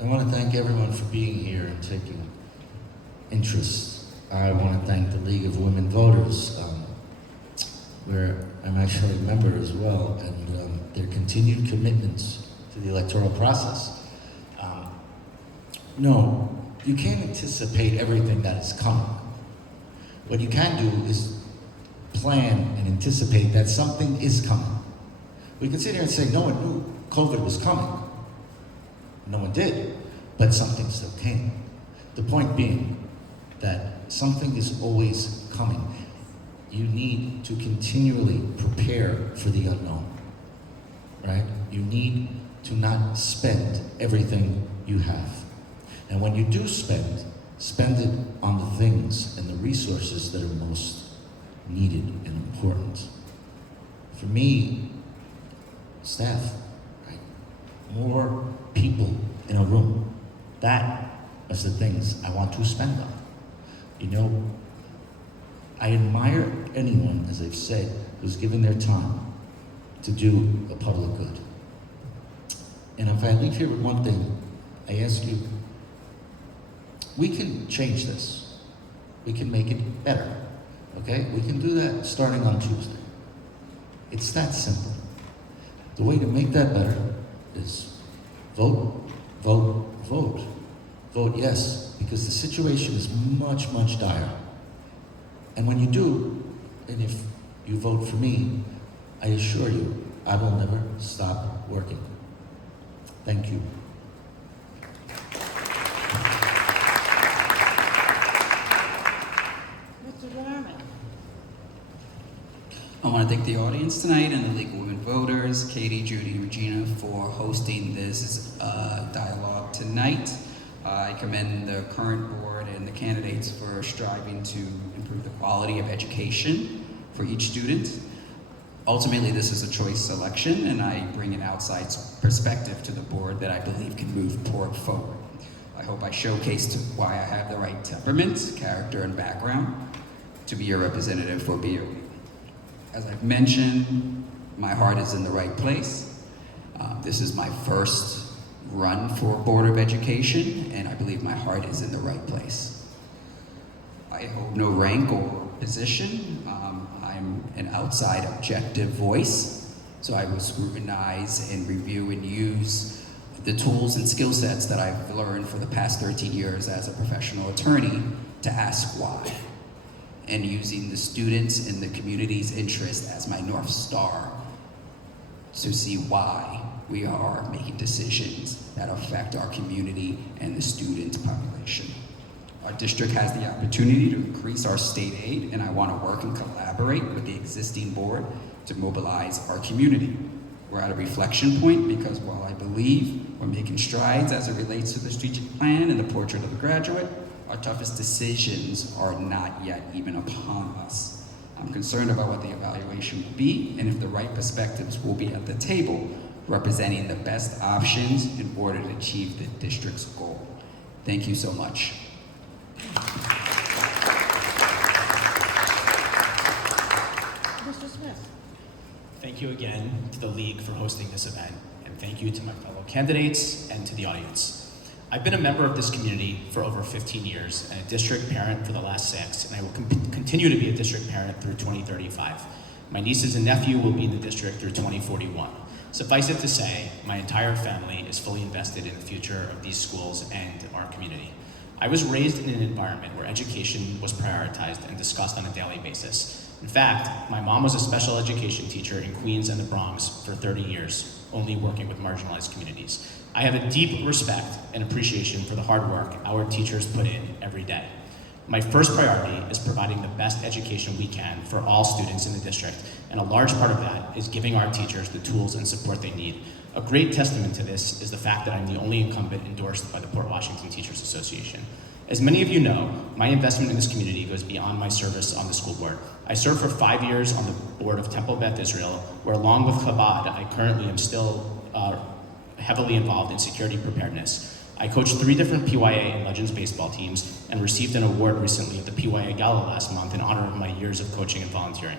I want to thank everyone for being here and taking interest. I want to thank the League of Women Voters, where I'm actually a member as well, and their continued commitments to the electoral process. No, you can't anticipate everything that is coming. What you can do is plan and anticipate that something is coming. We can sit here and say no one knew COVID was coming. No one did, but something still came. The point being that something is always coming. You need to continually prepare for the unknown, right? You need to not spend everything you have. And when you do spend it on the things and the resources that are most needed and important. For me, staff, right? More people in a room. That is the things I want to spend on. I admire anyone, as I've said, who's given their time to do a public good. And if I leave here with one thing, I ask you, we can change this. We can make it better, okay? We can do that starting on Tuesday. It's that simple. The way to make that better is vote, vote, vote. Vote yes, because the situation is much, much dire. And when you do, and if you vote for me, I assure you, I will never stop working. Thank you. Mr. Delerme. I want to thank the audience tonight and the League of Women Voters, Katie, Judy, Regina, for hosting this dialogue tonight. I commend the current board and the candidates for striving to improve the quality of education for each student. Ultimately, this is a choice election, and I bring an outside perspective to the board that I believe can move Port forward. I hope I showcased why I have the right temperament, character, and background to be a representative for BOE. As I've mentioned, my heart is in the right place. This is my first run for Board of Education, and I believe my heart is in the right place. I hold no rank or position. I'm an outside objective voice, so I will scrutinize and review and use the tools and skill sets that I've learned for the past 13 years as a professional attorney to ask why, and using the students and the community's interest as my North Star to see why we are making decisions that affect our community and the student population. Our district has the opportunity to increase our state aid, and I want to work and collaborate with the existing board to mobilize our community. We're at a reflection point because while I believe we're making strides as it relates to the strategic plan and the portrait of the graduate, our toughest decisions are not yet even upon us. I'm concerned about what the evaluation will be and if the right perspectives will be at the table, representing the best options in order to achieve the district's goal. Thank you so much. Mr. Smith. Thank you again to the League for hosting this event, and thank you to my fellow candidates and to the audience. I've been a member of this community for over 15 years and a district parent for the last 6, and I will continue to be a district parent through 2035. My nieces and nephew will be in the district through 2041. Suffice it to say, my entire family is fully invested in the future of these schools and our community. I was raised in an environment where education was prioritized and discussed on a daily basis. In fact, my mom was a special education teacher in Queens and the Bronx for 30 years, only working with marginalized communities. I have a deep respect and appreciation for the hard work our teachers put in every day. My first priority is providing the best education we can for all students in the district, and a large part of that is giving our teachers the tools and support they need. A great testament to this is the fact that I'm the only incumbent endorsed by the Port Washington Teachers Association. As many of you know, my investment in this community goes beyond my service on the school board. I served for 5 years on the board of Temple Beth Israel, where along with Chabad, I currently am still heavily involved in security preparedness. I coached 3 different PYA and Legends baseball teams and received an award recently at the PYA Gala last month in honor of my years of coaching and volunteering.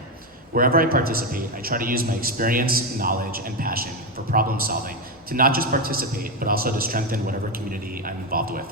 Wherever I participate, I try to use my experience, knowledge, and passion for problem solving to not just participate, but also to strengthen whatever community I'm involved with.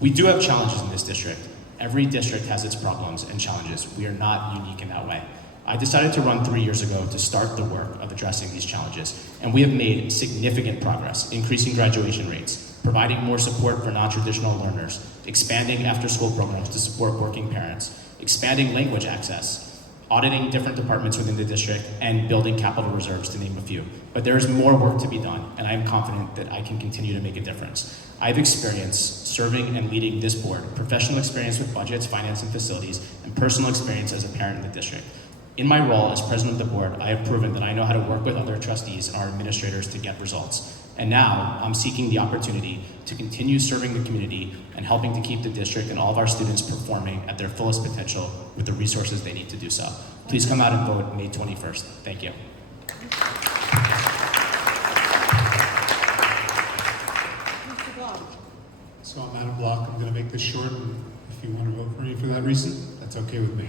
We do have challenges in this district. Every district has its problems and challenges. We are not unique in that way. I decided to run 3 years ago to start the work of addressing these challenges, and we have made significant progress, increasing graduation rates, providing more support for non-traditional learners, expanding after-school programs to support working parents, expanding language access, auditing different departments within the district, and building capital reserves, to name a few. But there is more work to be done, and I am confident that I can continue to make a difference. I have experience serving and leading this board, professional experience with budgets, finance, and facilities, and personal experience as a parent in the district. In my role as president of the board, I have proven that I know how to work with other trustees and our administrators to get results. And now, I'm seeking the opportunity to continue serving the community and helping to keep the district and all of our students performing at their fullest potential with the resources they need to do so. Please come out and vote May 21st. Thank you. Mr. Block. So I'm Adam Block. I'm going to make this short, and if you want to vote for me for that reason, that's okay with me.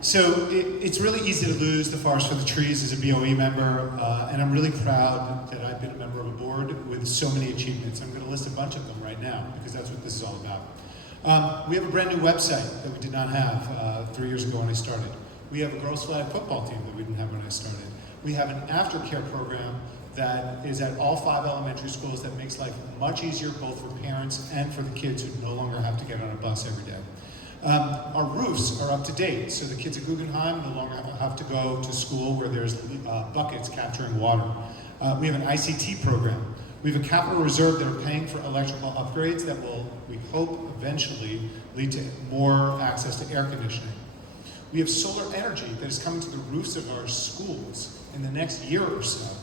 So it's really easy to lose the forest for the trees as a BOE member, and I'm really proud that I've been a member of a board with so many achievements. I'm going to list a bunch of them right now because that's what this is all about. We have a brand new website that we did not have 3 years ago when I started. We have a girls flag football team that we didn't have when I started. We have an aftercare program that is at all 5 elementary schools that makes life much easier both for parents and for the kids who no longer have to get on a bus every day. Our roofs are up to date, so the kids at Guggenheim no longer have to go to school where there's buckets capturing water. We have an ICT program. We have a capital reserve that are paying for electrical upgrades that will, we hope, eventually lead to more access to air conditioning. We have solar energy that is coming to the roofs of our schools in the next year or so.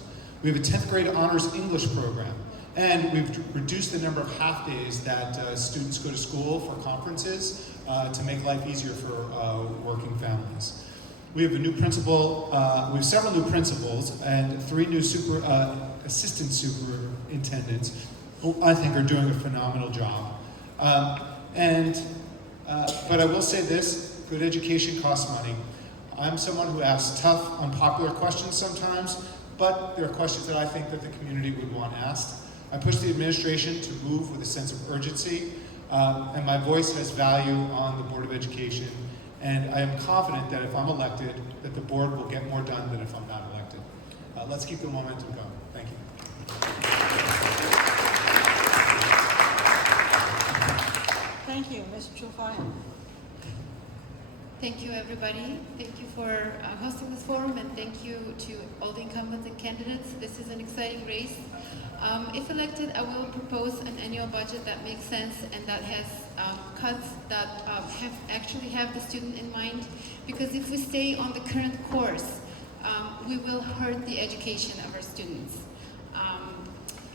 We have a 10th grade honors English program. And we've reduced the number of half days that students go to school for conferences to make life easier for working families. We have a new principal, we have several new principals and 3 new assistant superintendents who I think are doing a phenomenal job. But I will say this, good education costs money. I'm someone who asks tough, unpopular questions sometimes, but there are questions that I think that the community would want asked. I push the administration to move with a sense of urgency, and my voice has value on the Board of Education, And I am confident that if I'm elected, that the board will get more done than if I'm not elected. Let's keep the momentum going. Thank you. Thank you, Ms. Choolfaian. Thank you, everybody. Thank you for hosting this forum, and thank you to all the incumbents and candidates. This is an exciting race. If elected, I will propose an annual budget that makes sense and that has cuts that actually have the student in mind. Because if we stay on the current course, we will hurt the education of our students.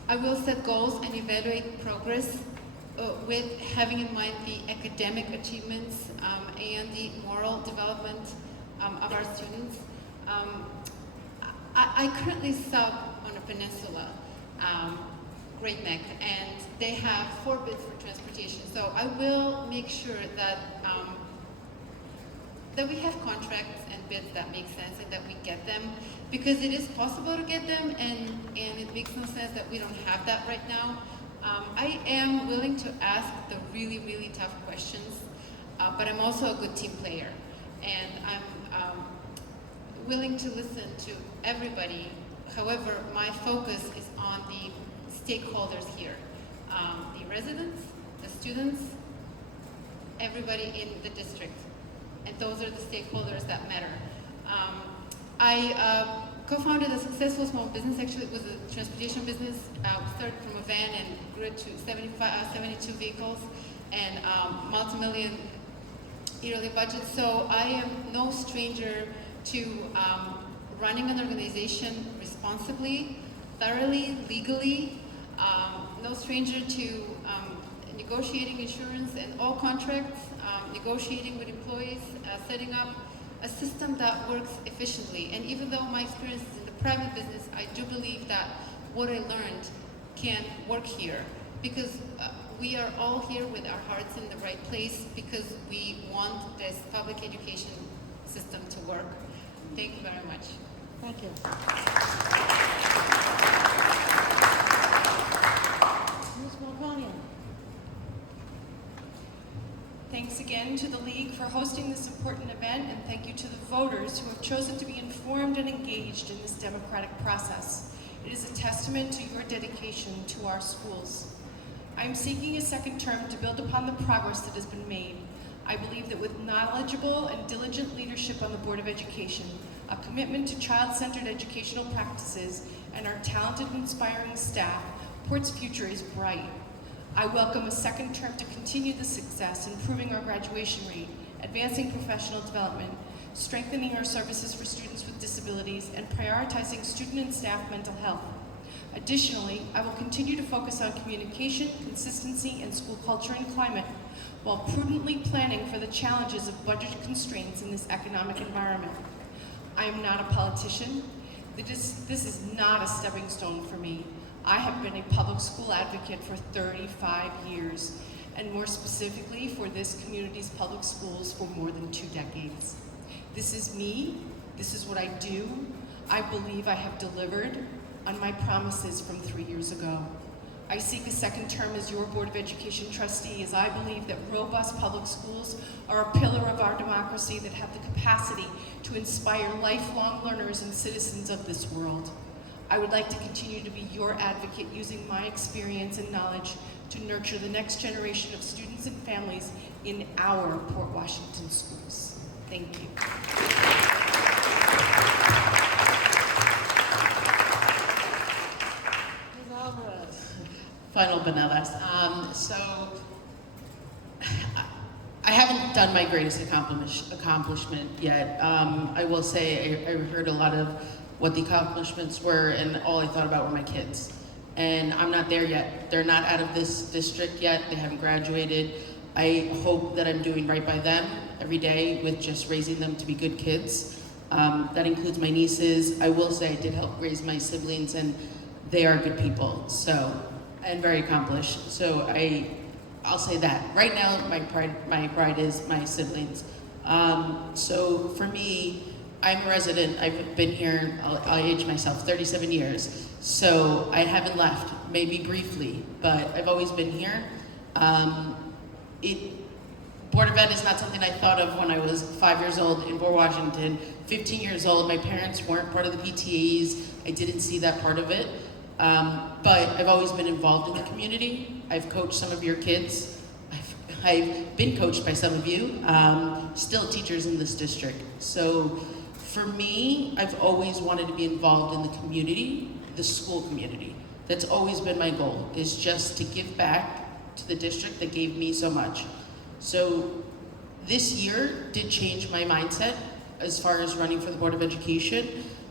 I will set goals and evaluate progress with having in mind the academic achievements and the moral development of our students. I currently sub on a peninsula, Great Neck, and they have 4 bids for transportation. So I will make sure that that we have contracts and bids that make sense and that we get them, because it is possible to get them, and it makes no sense that we don't have that right now. I am willing to ask the really, really tough questions, but I'm also a good team player, and I'm willing to listen to everybody. However, my focus is on the stakeholders here, the residents, the students, everybody in the district, and those are the stakeholders that matter. I co-founded a successful small business. Actually, it was a transportation business. We started from a van and grew it to 72 vehicles and multi-million yearly budget. So I am no stranger to running an organization responsibly, thoroughly, legally. No stranger to negotiating insurance and all contracts, negotiating with employees, setting up a system that works efficiently. And even though my experience is in the private business, I do believe that what I learned can work here, because we are all here with our hearts in the right place, because we want this public education system to work. Thank you very much. Thank you. Ms. Melkonian. Thanks again to the League for hosting this important event, and thank you to the voters who have chosen to be informed and engaged in this democratic process. It is a testament to your dedication to our schools. I am seeking a second term to build upon the progress that has been made. I believe that with knowledgeable and diligent leadership on the Board of Education, a commitment to child-centered educational practices, and our talented and inspiring staff, Port's future is bright. I welcome a second term to continue the success, improving our graduation rate, advancing professional development, strengthening our services for students with disabilities, and prioritizing student and staff mental health. Additionally, I will continue to focus on communication, consistency, and school culture and climate, while prudently planning for the challenges of budget constraints in this economic environment. I am not a politician. This is not a stepping stone for me. I have been a public school advocate for 35 years, and more specifically for this community's public schools for more than 2 decades. This is me. This is what I do. I believe I have delivered on my promises from 3 years ago. I seek a second term as your Board of Education trustee, as I believe that robust public schools are a pillar of our democracy that have the capacity to inspire lifelong learners and citizens of this world. I would like to continue to be your advocate, using my experience and knowledge to nurture the next generation of students and families in our Port Washington schools. Thank you. Ms. Alvarez. Final but not last. So I haven't done my greatest accomplishment yet. I will say I heard a lot of what the accomplishments were, and all I thought about were my kids. And I'm not there yet. They're not out of this district yet. They haven't graduated. I hope that I'm doing right by them every day with just raising them to be good kids. That includes my nieces. I will say I did help raise my siblings, and they are good people. So, and very accomplished. So I'll say that. Right now, my pride is my siblings. So for me, I'm a resident. I've been here, I'll age myself, 37 years. So I haven't left, maybe briefly, but I've always been here. Board of Ed is not something I thought of when I was 5 years old in Port Washington. 15 years old, my parents weren't part of the PTAs. I didn't see that part of it. But I've always been involved in the community. I've coached some of your kids. I've been coached by some of you, still teachers in this district. So for me, I've always wanted to be involved in the community, the school community. That's always been my goal, is just to give back to the district that gave me so much. So this year did change my mindset as far as running for the Board of Education,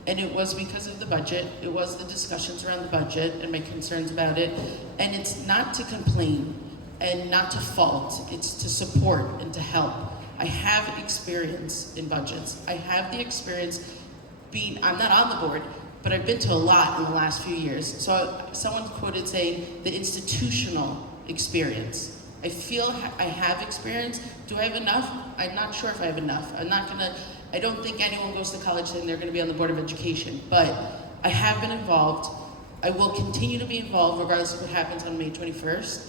and it was because of the budget. It was the discussions around the budget and my concerns about it. And it's not to complain and not to fault, it's to support and to help. I have experience in budgets. I have the experience I'm not on the board, but I've been to a lot in the last few years. So someone quoted saying the institutional experience. I feel I have experience. Do I have enough? I'm not sure if I have enough. I don't think anyone goes to college saying they're gonna be on the Board of Education, but I have been involved. I will continue to be involved regardless of what happens on May 21st.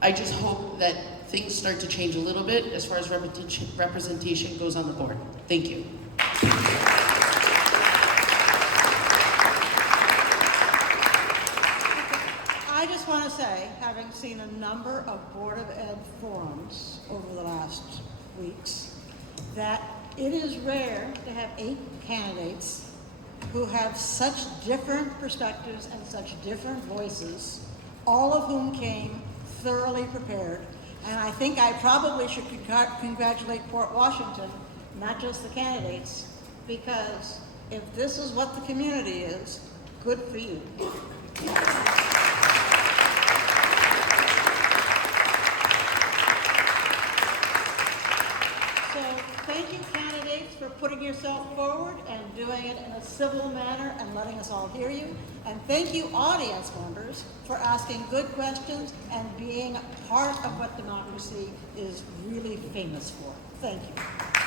I just hope that things start to change a little bit as far as representation goes on the board. Thank you. I just want to say, having seen a number of Board of Ed forums over the last weeks, that it is rare to have 8 candidates who have such different perspectives and such different voices, all of whom came thoroughly prepared. And I think I probably should congratulate Port Washington, not just the candidates, because if this is what the community is, good for you. Thank you, candidates, for putting yourself forward and doing it in a civil manner and letting us all hear you. And thank you, audience members, for asking good questions and being part of what democracy is really famous for. Thank you.